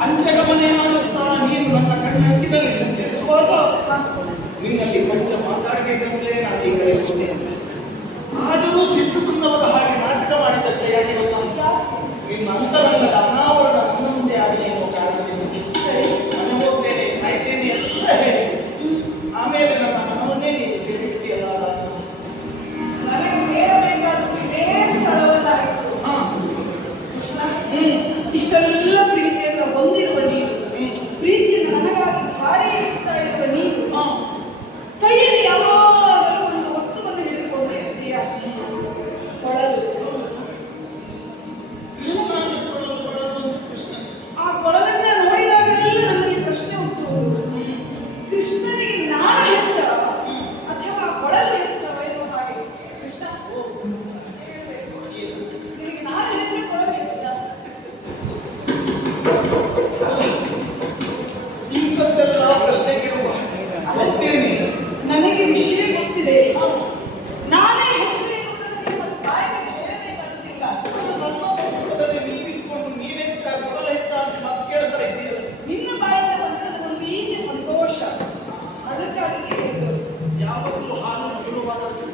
ಅಂಚಗಮನೆಯಾಗುತ್ತಾ ನೀನು ನನ್ನ ಕಣ್ಣಂಚಿನಲ್ಲಿ ಸಂಚರಿಸುವಾಗ ನಿನ್ನಲ್ಲಿ ಕೊಂಚ ಮಾತಾಡಬೇಕಂತಲೇ ನಾನು ಈ ಕಡೆ ಹೋದೆ. ಆದರೂ ಸಿಟ್ಟು ಬಂದವರ ಹಾಗೆ ನಾಟಕ ಮಾಡಿದಷ್ಟೇ. ಯಾಕೆ ಗೊತ್ತಾ? ನಿನ್ನ ಅಂತರಂಗದ ಅನಾವರಣ ನನ್ನ ಮುಂದೆ ಆಗಲಿ ಎನ್ನುವ ಕಾರಣದಿಂದ ನಾನು ಹೋಗ್ತೇನೆ, ಸಾಯ್ತೇನೆ ಎಲ್ಲ ಹೇಳಿ ಆಮೇಲೆ ನನ್ನ ಮನವನ್ನೇ ನೀನು ಸೇರಿಬಿಟ್ಟಿಯಲ್ಲ. ನನಗೆ ಸೇರಬೇಕಾದದ್ದು ಇದೇ ಸ್ಥಳವನ್ನಾಗಿತ್ತು. ಕೃಷ್ಣ, ಇಷ್ಟೆಲ್ಲ ಪ್ರೀತಿಯನ್ನು ಹೊಂದಿರುವ ನೀನು, ಪ್ರೀತಿಯನ್ನು ನನಗಾಗಿ ಧಾರೆ ಇಡ್ತಾ ಇರುವ ನೀನು, ಕೈಯಲ್ಲಿ ಯಾವಾಗಲೂ ಒಂದು ವಸ್ತುವನ್ನು ಹಿಡಿದುಕೊಂಡು ಇರ್ತೀಯ. ಕೊಳಲು. ಆ ಕೊಳಲನ್ನ ನೋಡಿದಾಗಲೆಲ್ಲ ನನಗೆ ಪ್ರಶ್ನೆ ಉಂಟು, ಕೃಷ್ಣನಿಗೆ ನಾನು ಹೆಚ್ಚವ ಅಥವಾ ಕೊಳಲು ಹೆಚ್ಚವ ಎನ್ನುವ ಹಾಗೆ. ಕೃಷ್ಣ, ನಿನಗೆ ನಾನು ಹೆಚ್ಚ ಕೊಳಲು ಹೆಚ್ಚ? ಇಂಥದ್ದೆಲ್ಲ ಪ್ರಶ್ನೆ ಕೇಳುವ ಗೊತ್ತೇನೆ. ನನಗೆ ವಿಷಯ ಗೊತ್ತಿದೆ. ನಾನೇ ಹೆಚ್ಚು ಎನ್ನುವುದನ್ನು ನಿಮ್ಮ ಬಾಯಿಗೆ ಹೇಳಬೇಕಾಗುತ್ತಿಲ್ಲ. ನನ್ನ ಸಂಪುಟದಲ್ಲಿ ನೀವಿಟ್ಕೊಂಡು ನೀನ್ ಹೆಚ್ಚ ಕೊಡಲು ಹೆಚ್ಚ ಅಂತ ಮಾತು ಕೇಳ್ತಾ ಇದ್ದೀರ. ನಿನ್ನ ಬಾಯಿಂದ ಬಂದರೆ ಒಂದು ರೀತಿಯ ಸಂತೋಷ, ಅದಕ್ಕಾಗಿ ಕೇಳಿದ್ದು. ಯಾವತ್ತೂ ಹಾಲು ಮಧುರವಾದದ್ದು,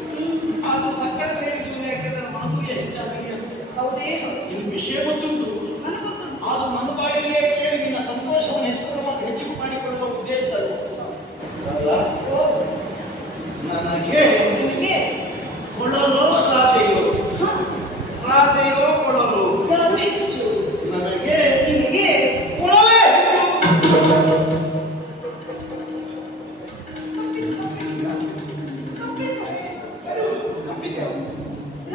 ಹಾಗೂ ಸಕ್ಕರೆ ಸೇರಿಸುವುದು ಯಾಕೆಂದರೆ ಮಾಧುರ್ಯ ಹೆಚ್ಚಾಗಿ ಅಂತ. ಹೌದೇ? ನಿನ್ನ ವಿಷಯ ಗೊತ್ತುಂಟು, ನನಗೆ ಗೊತ್ತುಂಟು. ಅದು ನನ್ನ ಬಾಯಲ್ಲೇ ಕೇಳಿ ನಿನ್ನ ಸಂತೋಷವನ್ನು ಹೆಚ್ಚು ಮಾಡಿಕೊಳ್ಳುವ ಉದ್ದೇಶ ಅಲ್ಲ. ನನಗೆ ನಿನಗೆ ಕೊಳಲು ರಾಧೆಯೋ, ರಾಧೆಯೋ ಕೊಳಲು, ಯಾರು ಹೆಚ್ಚು? ನನಗೆ ನಿನಗೆ ಕೊಳವೇ ಹೆಚ್ಚು. ಸರಿ, ನಂಬಿಕೆ ಅವನು.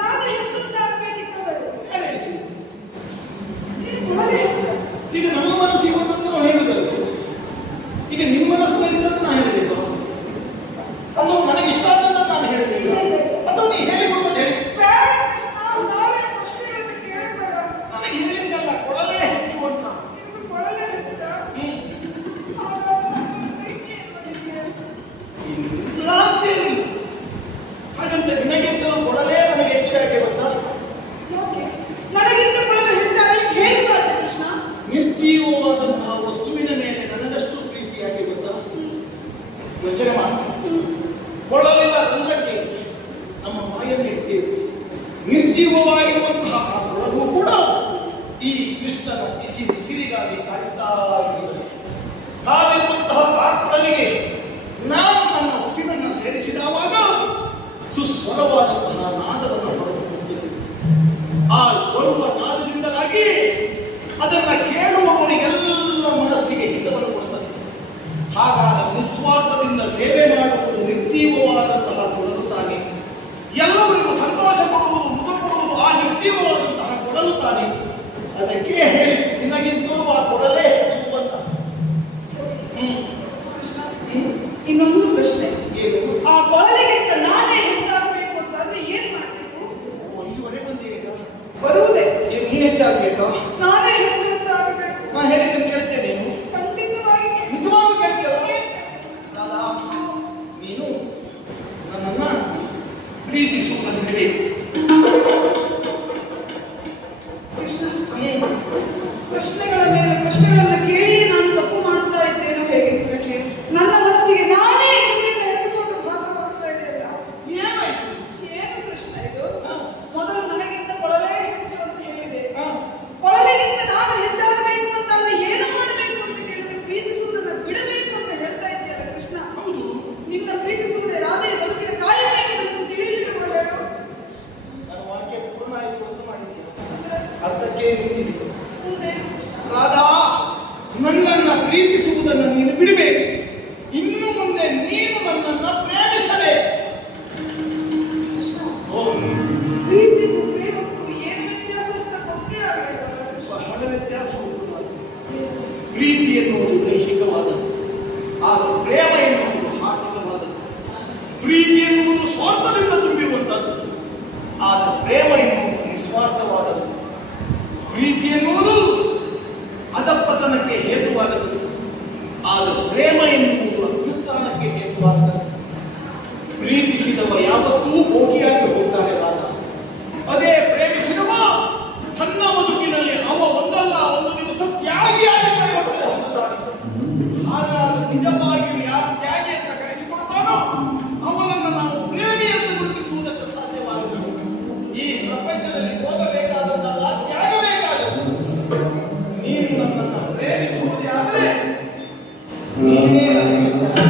ರಾಧೆ ಹೆಚ್ಚು ಅಂತ ಆಗಬೇಕಿದ್ದವರು. ಯಾರು ಹೇಳಿದ್ರು? ನೀನು ಕೊಳಲೆ ಹೆಚ್ಚು. ಈಗ ನಮ್ಮ ಮನಸ್ಸಿಗೆ ಬಂದದ್ದು ನಾವು ಹೇಳುದಲ್ಲ, ಈಗ ನಿಮ್ಮ ಮನಸ್ಸಿನಲ್ಲಿದ್ದದ್ದು ನಾನು ಹೇಳಬೇಕು ಅಥವಾ ನನಗೆ ಇಷ್ಟ ಆದದ್ದು ನಾನು ಹೇಳಬೇಕು ಅಥವಾ ನೀ ಹೇಳಿಕೊಟ್ಟದ್ದು ಹೇಳಿ. ಬೇಡ ಕೃಷ್ಣ, ಸಾವಿರ ಪ್ರಶ್ನೆಗಳನ್ನು ಕೇಳಬೇಡ. ನನಗೆ ಹೇಳಿದ್ದಲ್ಲ ಕೊಳಲೇ ಹೆಚ್ಚು ಅಂತ. ನಿನಗೆ ಕೊಳಲೆ ಹೆಚ್ಚ? ಭ್ರಾಂತಿಯೇನಿಲ್ಲ. ಹಾಗಂತ ನಿನಗಿಂತಲೂ ಕೊಳಲೇ ನನಗೆ ಹೆಚ್ಚು ಯಾಕೆ ಗೊತ್ತಾ? ನನಗಿಂತ ಕೊಳಲು ಹೆಚ್ಚಾಗಿ ಹೇಗೆ ಸಾಧ್ಯ ಕೃಷ್ಣ? ನಿರ್ಜೀವವಾದಂತಹ ವಸ್ತುವಿನ ಮೇಲೆ ನನಗಷ್ಟು ಪ್ರೀತಿ ಯಾಕೆ ಗೊತ್ತಾ? ಯೋಚನೆ ಮಾಡಿ. ಕೊಳಲಿನ ರಂಧ್ರಕ್ಕೆ ನಮ್ಮ ಬಾಯನ್ನು ಇಡ್ತೇವೆ. ನಿರ್ಜೀವವಾಗಿರುವಂತಹ ಆ ಕೊಳಲು ಕೂಡ ಈ ಕೃಷ್ಣನ ಬಿಸಿಲಿಗಾಗಿ ಕಾಯ್ತಾ ಇರುತ್ತದೆ. ಕಾದಿರುವಂತಹ ಆ ಕೊಳಲಿಗೆ ನಾನು ನನ್ನ ಉಸಿರನ್ನು ಸೇರಿಸಿದವಾಗ ಸುಸ್ವರವಾದಂತಹ ನಾದವನ್ನು ಹೊರಡುತ್ತಿದೆ. ಆ ಬರುವ ನಾದದಿಂದಲಾಗಿ ಅದನ್ನು ಕೇಳುವವರಿಗೆಲ್ಲ ಮನಸ್ಸಿಗೆ ಹಿತವನ್ನು ಕೊಡುತ್ತದೆ. ಹಾಗಾದ ನಿಸ್ವಾರ್ಥದಿಂದ ಸೇವೆ ಮಾಡುವುದು ನಿರ್ಜೀವವಾದಂತಹ ಕೊಳಲು ತಾನೆ. ಎಲ್ಲವರಿಗೂ ಸಂತೋಷ ಕೊಡುವುದು, ಮುದ ಕೊಡುವುದು ಆ ನಿರ್ಜೀವವಾದಂತಹ ಕೊಳಲು ತಾನೆ. ಅದಕ್ಕೆ ಹೇಳಿ ನಿನಗಿಂತಲೂ ಆ ಕೊಳಲೇ ಹೆಚ್ಚು ಅಂತ. ಕೃಷ್ಣ, ಇನ್ನೊಂದು ಪ್ರಶ್ನೆ. ಏನು? ಆ ಕೊಳಲಿಗಿಂತ ನಾನೇ ಹೆಚ್ಚಾಗಬೇಕು ಅಂತಾದ್ರೆ ಏನ್ ಮಾಡ್ಬೇಕು? ಇಲ್ಲಿವರೆಗೆ ಬಂದಿದ್ದೀಗ ಬರುವುದೇ ನೀನು ಹೆಚ್ಚಾಗಬೇಕಾ? ನಾನೇ ಹೆಚ್ಚು ಅಂತ ಆಗಬೇಕು. ನಾನು ಹೇಳಿದ್ದನ್ನು ಕೇಳ್ತೇನೆ. ನೀನು ಖಂಡಿತವಾಗಿ ನಿಜವಾಗ್ಲೂ ಕೇಳ್ತೀಯಲ್ಲ? ರಾಧಾ, ನೀನು ನನ್ನನ್ನ ಪ್ರೀತಿಸುವುದನ್ನು ಬಿಡಬೇಕು. ಕೃಷ್ಣ, ಪ್ರಶ್ನೆಗಳ ಮೇಲೆ ಪ್ರಶ್ನೆಗಳನ್ನ ಕೇಳಿ ನಾನು ತಪ್ಪು ಮಾಡ್ತಾ ಇದ್ದೇನೋ ಹೇಗೆ? ನನ್ನ ಮನಸ್ಸಿಗೆ ನಾನೇ ಸುಮ್ಮನೆ ಎತ್ತಿಕೊಂಡು ಭಾಸವಾಗ್ತಾ ಇದೆಯಲ್ಲ. ಏನಾಯ್ತು? ಏನು ಕೃಷ್ಣ ಇದು? ಮೊದಲು ನನಗಿಂತ ಕೊಳಲೇ ಹೆಚ್ಚು ಅಂತ ಹೇಳಿದೆ. ಹಾ. ಕೊಳಲಿಗಿಂತ ನಾನು ಹೆಚ್ಚಾಗಬೇಕು ಅಂತ ಅಲ್ಲ, ಏನು ಮಾಡಬೇಕು ಅಂತ ಕೇಳಿದ್ರೆ ಪ್ರೀತಿಸುವುದನ್ನ ಬಿಡಬೇಕು ಅಂತ ಹೇಳ್ತಾ ಇದ್ದೀಯಲ್ಲ ಕೃಷ್ಣ. ಹೌದು. ನಿನ್ನ ಪ್ರೀತಿಸುವುದೇ ರಾಧೆಯ ಬದುಕಿನ ಕಾಯಬೇಕು ತಿಳಿಯಲಿರುವ ಹೇಳು. ನನ್ನ ವಾಕ್ಯ ಪೂರ್ಣ ಆಯಿತು ಅಂತ ಮಾಡಿದ್ದೀಯ, ಅರ್ಧಕ್ಕೆ ನಿಂತಿದೆ. ಮುಂದೆ ರಾಧಾ, ನನ್ನನ್ನು ಪ್ರೀತಿಸುವುದನ್ನು ನೀನು ಬಿಡಬೇಕು. ಇನ್ನು ಮುಂದೆ ನೀನು ನನ್ನನ್ನು ಪ್ರೇಮಿಸಬೇಕು. ಕೃಷ್ಣ, ಓ, ಪ್ರೀತಿಗೂ ಪ್ರೇಮಕ್ಕೂ ಏನು ವ್ಯತ್ಯಾಸ ಅಂತ ಗೊತ್ತೇ ಆಗಿಲ್ಲ ಕೃಷ್ಣ. ಬಹಳ ವ್ಯತ್ಯಾಸ ಉಂಟು. ಪ್ರೀತಿ ಎನ್ನುವುದು ದೈಹಿಕವಾದದ್ದು, ಆದರೆ ಪ್ರೇಮ ಎನ್ನುವುದು ಹಾರ್ದಿಕವಾದದ್ದು. ಪ್ರೀತಿ ಎನ್ನುವುದು ಸ್ವಾರ್ಥದಿಂದ ತುಂಬಿರುವಂಥದ್ದು, ಆದರೆ ಪ್ರೇಮ ಎನ್ನುವುದು ನಿಸ್ವಾರ್ಥವಾದದ್ದು. ಪ್ರೀತಿ ಎನ್ನುವುದು ಅಧಪತನಕ್ಕೆ ಹೇತುವಾಗುತ್ತದೆ, ಆದರೆ ಪ್ರೇಮ ಎನ್ನುವುದು ಅಭ್ಯುತ್ಥಾನಕ್ಕೆ ಹೇತುವಾಗುತ್ತದೆ. ಪ್ರೀತಿಸಿದವ ಯಾವತ್ತೂ ಭೋಗಿಯಾಗಿ ಹೋಗ್ತಾನೆ ರಾಧ. ಅದೇ ಪ್ರೇಮಿಸಿದವ ತನ್ನ ಬದುಕಿನಲ್ಲಿ ಅವ ಒಂದಲ್ಲ ಒಂದು ದಿವಸ ತ್ಯಾಗಿಯಾಗಿ ನನ್ನ ಪ್ರೇಮಿಸುವುದೇ ಆದರೆ ನೀನೇ ನನಗೆ ವಿಚಾರ.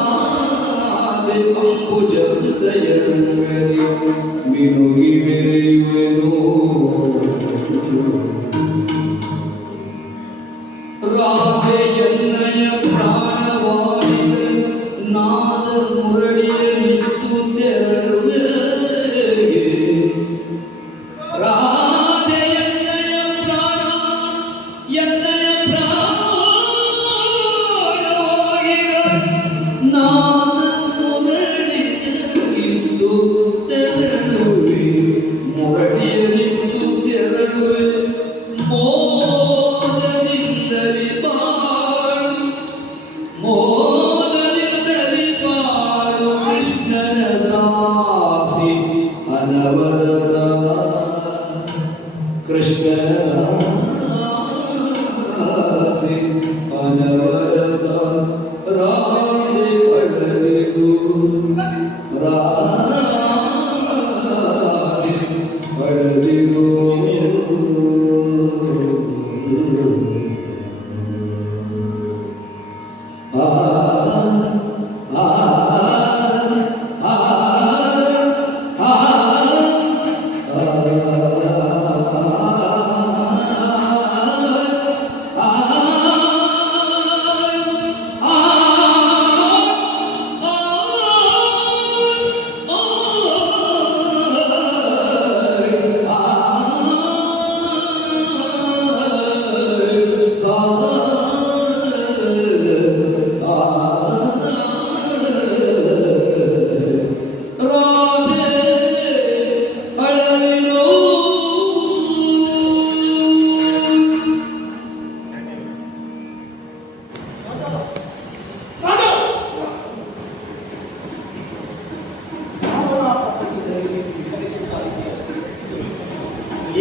ರಾಧೆ ಅಂಬುಜ ಹೃದಯದಂಗದಿ ಮಿನುಗಿ ಮೆರೆಯುವೆನು ರಾಧೆಯನ್ನಯ ಪ್ರಾಣವಾಣಿದ ನಾದ ಮುರಳಿಯನಿತ್ತು ತೆರಳುವೆ ರಾಧೆಯನ್ನಯ ಪ್ರಾಣ ಎನ್ನಯ ಪ್ರಾಣವಾಗಿಗ ನಾದ ಮುರಳಿಯನಿತ್ತು ತೆರಳುವೆ ಮುರಳಿಯನಿತ್ತು ತೆರಳುವೆ ಮೋದದಿಂದಲಿ ಬಾಳು ಮೋದದಿಂದಲಿ ಬಾಳು ಕೃಷ್ಣನ ದಾಸಿ ಅನವರದ ಕೃಷ್ಣನ ದಾಸಿ ಅನವರದ ರಾಧೆ ಪಡೆದು ರಾಧೆ ಪಡೆದು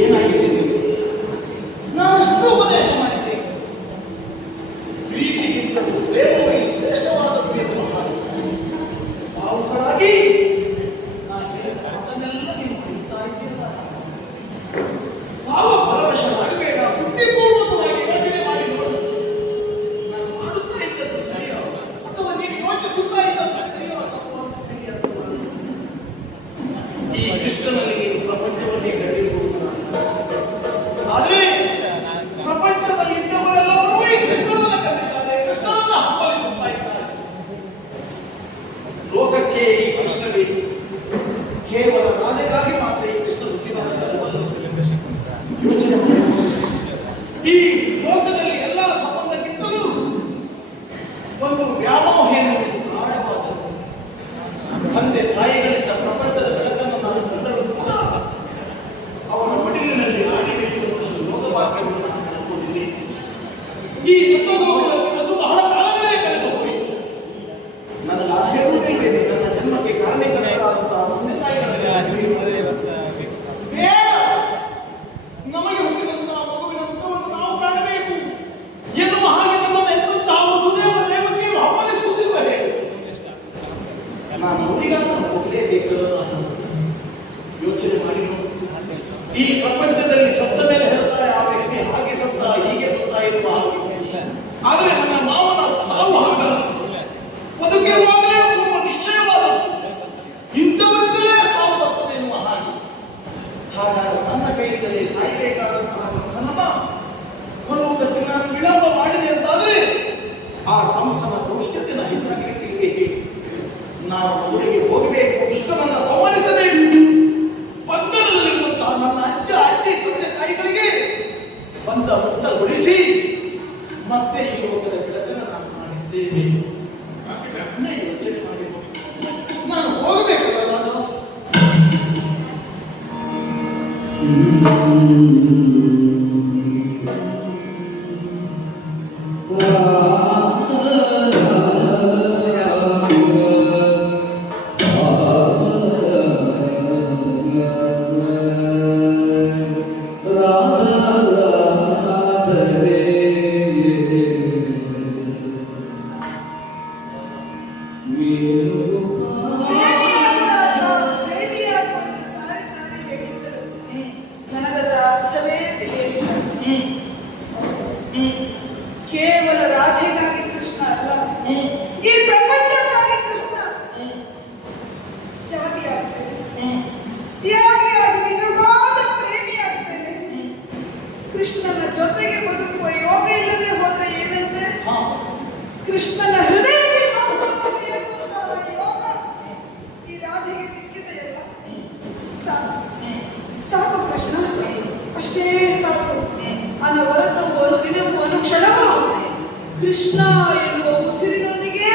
ಏನಾಗಿದೆ ನಿಮಗೆ? ನಾನಷ್ಟು ಉಪದೇಶ ಮಾಡಿದ್ದೇನೆ. ಪ್ರೀತಿಗಿಂತಲೂ ಪ್ರೇಮವೇ ಶ್ರೇಷ್ಠವಾದ ಪ್ರೀತಿ ಭಾವುಗಳಾಗಿ ನಾನು ಹೇಳಿದ ಮಾತನ್ನೆಲ್ಲ ನೀವು ಕಲಿತಾ ಇದ್ದೀರ. ಭಾವ ಪರವಶರಾಗಬೇಡ, ಬುದ್ಧಿಪೂರ್ವಕವಾಗಿ ಯೋಚನೆ ಮಾಡಿ ನೋಡು. ನಾನು ಮಾಡುತ್ತಾ ಇದ್ದದ್ದು ಸರಿಯೋ ಅಥವಾ ನೀನು ಯೋಚಿಸುತ್ತಾ ಇದ್ದದ್ದು ಸರಿಯೋ ಅಥವಾ ಈ ಕೃಷ್ಣನಲ್ಲಿ ನೀನು ಪ್ರಪಂಚವನ್ನೇ ಗಡಿಯಬಹುದು. ಆದರೆ ಪ್ರಪಂಚದಲ್ಲಿ ಇದ್ದವರೆಲ್ಲರೂ ಈ ಕೃಷ್ಣನನ್ನು ಕಂಡಿದ್ದಾರೆ, ಕೃಷ್ಣನನ್ನು ಹಂಬಲಿಸುತ್ತಾ ಇದ್ದಾರೆ. ಲೋಕಕ್ಕೆ ಈ ಕೃಷ್ಣವೇ ಕೇವಲ ರಾಧೆಗಾಗಿ ಮಾತ್ರ ಈ ಕೃಷ್ಣ ಹುಟ್ಟಿಬಂದದ್ದಲ್ಲವಲ್ಲ. ಯೋಚನೆ ಮಾಡಿ, ಈ ಲೋಕದಲ್ಲಿ ಎಲ್ಲ ಸಂಬಂಧಕ್ಕಿಂತಲೂ ಒಂದು ವ್ಯಾಮೋಹೆಯನ್ನು ಗಾಢವಾದದ್ದು. ತಂದೆ ತಾಯಿಗಳಿಂದ ಪ್ರಪಂಚದ ಬೆಳಕನ್ನು ನಾನು ಕಂಡರೂ ಕೂಡ ಅವರ ಮಡಿಲಿನಲ್ಲಿ ಆಡಿ ಬೆಳೆಯುವಂತಹ ಲೋಕವಾಕ್ಯವನ್ನು ನಾನು ಕಳ್ಕೊಂಡಿದ್ದೇನೆ. ಈ ಲೋಕದಲ್ಲಿ ಒಂದು ಬಹಳ ಕಾಲಗಳೇ ಕಳೆದು ಹೋಯಿತು. ನನಗೆ ಆಸೆ ಇರುವುದಿಲ್ಲ, ನನ್ನ ಜನ್ಮಕ್ಕೆ ಕಾರಣೀಕರ್ತರಾದಂತಹ ತಂದೆ ತಾಯಿಗಳಲ್ಲಿ ಬೇಡ, ನಮಗೆ ಹುಟ್ಟಿದಂತಹ ಮಗುವಿನ ಮುಖವನ್ನು ನಾವು ಕಾಣಬೇಕು ಎನ್ನುವ ಹಾಗೆ ನನ್ನನ್ನು ಎತ್ತಂತಹ ವಸುದೇವ ದೇವಕ್ಕೆ ಹಂಬಲಿಸುವುದಿಲ್ಲ. ನಾನು ಅವರಿಗಾದರೂ ಹೋಗಲೇಬೇಕಲ್ಲ. ಯೋಚನೆ ಮಾಡಿ ನೋಡಿ. ಈ ಪ್ರಪಂಚದಲ್ಲಿ ಸತ್ತ ಮೇಲೆ ಹೇಳ್ತಾರೆ ಆ ವ್ಯಕ್ತಿ ಹಾಗೆ ಸತ್ತ ಹೀಗೆ ಸತ್ತ ಎನ್ನುವ ಹಾಗೆ. ಆದರೆ ನನ್ನ ಮಾವನ ಸಾವು ಹಾಗಲ್ಲ. ಬದುಕಿರುವಾಗಲೇ ಪೂರ್ವ ನಿಶ್ಚಯವಾದದ್ದು, ಇಂಥವರಿಂದಲೇ ಸಾವು ಬರ್ತದೆ ಎನ್ನುವ ಹಾಗೆ. ಹಾಗಾಗಿ ನನ್ನ ಕೈಯಿಂದಲೇ ಸಾಯಬೇಕಾದಂತಹ ಕಂಸನನ್ನ ಕೊಲ್ಲುವುದಕ್ಕೆ ನಾನು ವಿಳಂಬ ಮಾಡಿದೆ ಅಂತಾದರೆ ಆ ಕಂಸನ ದೌಷ್ಟ್ಯತೆನ ಹೆಚ್ಚಾಗಲಿಕ್ಕೆ ಹೇಳಿ ನಾನು ಮದುವೆಗೆ ಹೋಗಬೇಕು, ದುಷ್ಟನನ್ನ ಸಂಹರಿಸಬೇಕು. ಬಂಧನದಲ್ಲಿರುವಂತಹ ನನ್ನ ಅಜ್ಜ ಅಜ್ಜಿ ತಂದೆ ತಾಯಿಗಳಿಗೆ ಬಂಧ ಮುಕ್ತಗೊಳಿಸಿ ಮತ್ತೆ ಈ ಲೋಕದ ಬೆಳಕನ್ನು ನಾನು ಮಾಡಿಸ್ತೇನೆ. ಯೋಚನೆ ಮಾಡಿ, ನಾನು ಹೋಗಬೇಕಲ್ಲ. ನಾನು ಕೇವಲ ರಾಧೆಗಾಗಿ ಕೃಷ್ಣ ಅಲ್ಲ, ಈ ಹೊರತುವ ದಿನವೂ ಅನುಕ್ಷಣವೂ ಕೃಷ್ಣ ಎನ್ನುವ ಉಸಿರಿನೊಂದಿಗೆ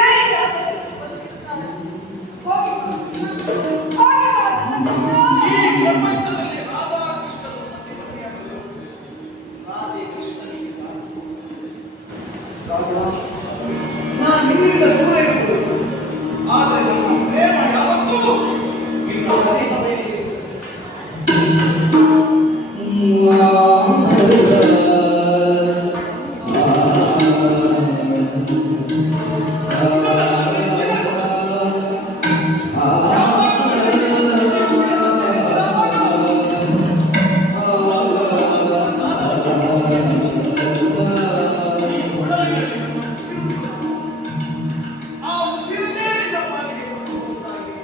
ಈ ಪ್ರಪಂಚದಲ್ಲಿ ರಾಧಾ ಕೃಷ್ಣರು ಸತಿಪತಿಯಾಗಲು ರಾಧೆ ಕೃಷ್ಣನಿಗೆ ದಾಸಿ. ರಾಧಾ, ನಾನು ನಿನ್ನಿಂದ ದೂರ ಇರುವುದು, ಆದರೆ ನನ್ನ ಪ್ರೇಮ ಯಾವತ್ತೂ ನಿನ್ನ ಸನಿಹವೇ ಇದೆ. ಆ ಉಸಿರನ್ನೇ ನಿನ್ನ ಪಾಲಿಗೆ ಕೊಟ್ಟು ಹೋಗುತ್ತಾಗಿದೆ.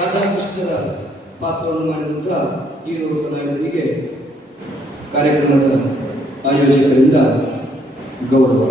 ರಾಧಾಕೃಷ್ಣರ ಪಾತ್ರವನ್ನು ಮಾಡಿದಂಥ ಹೀರೋ ಕಲಾವಿದರಿಗೆ ಕಾರ್ಯಕ್ರಮದ ಆಯೋಜಕರಿಂದ ಗೌರವ.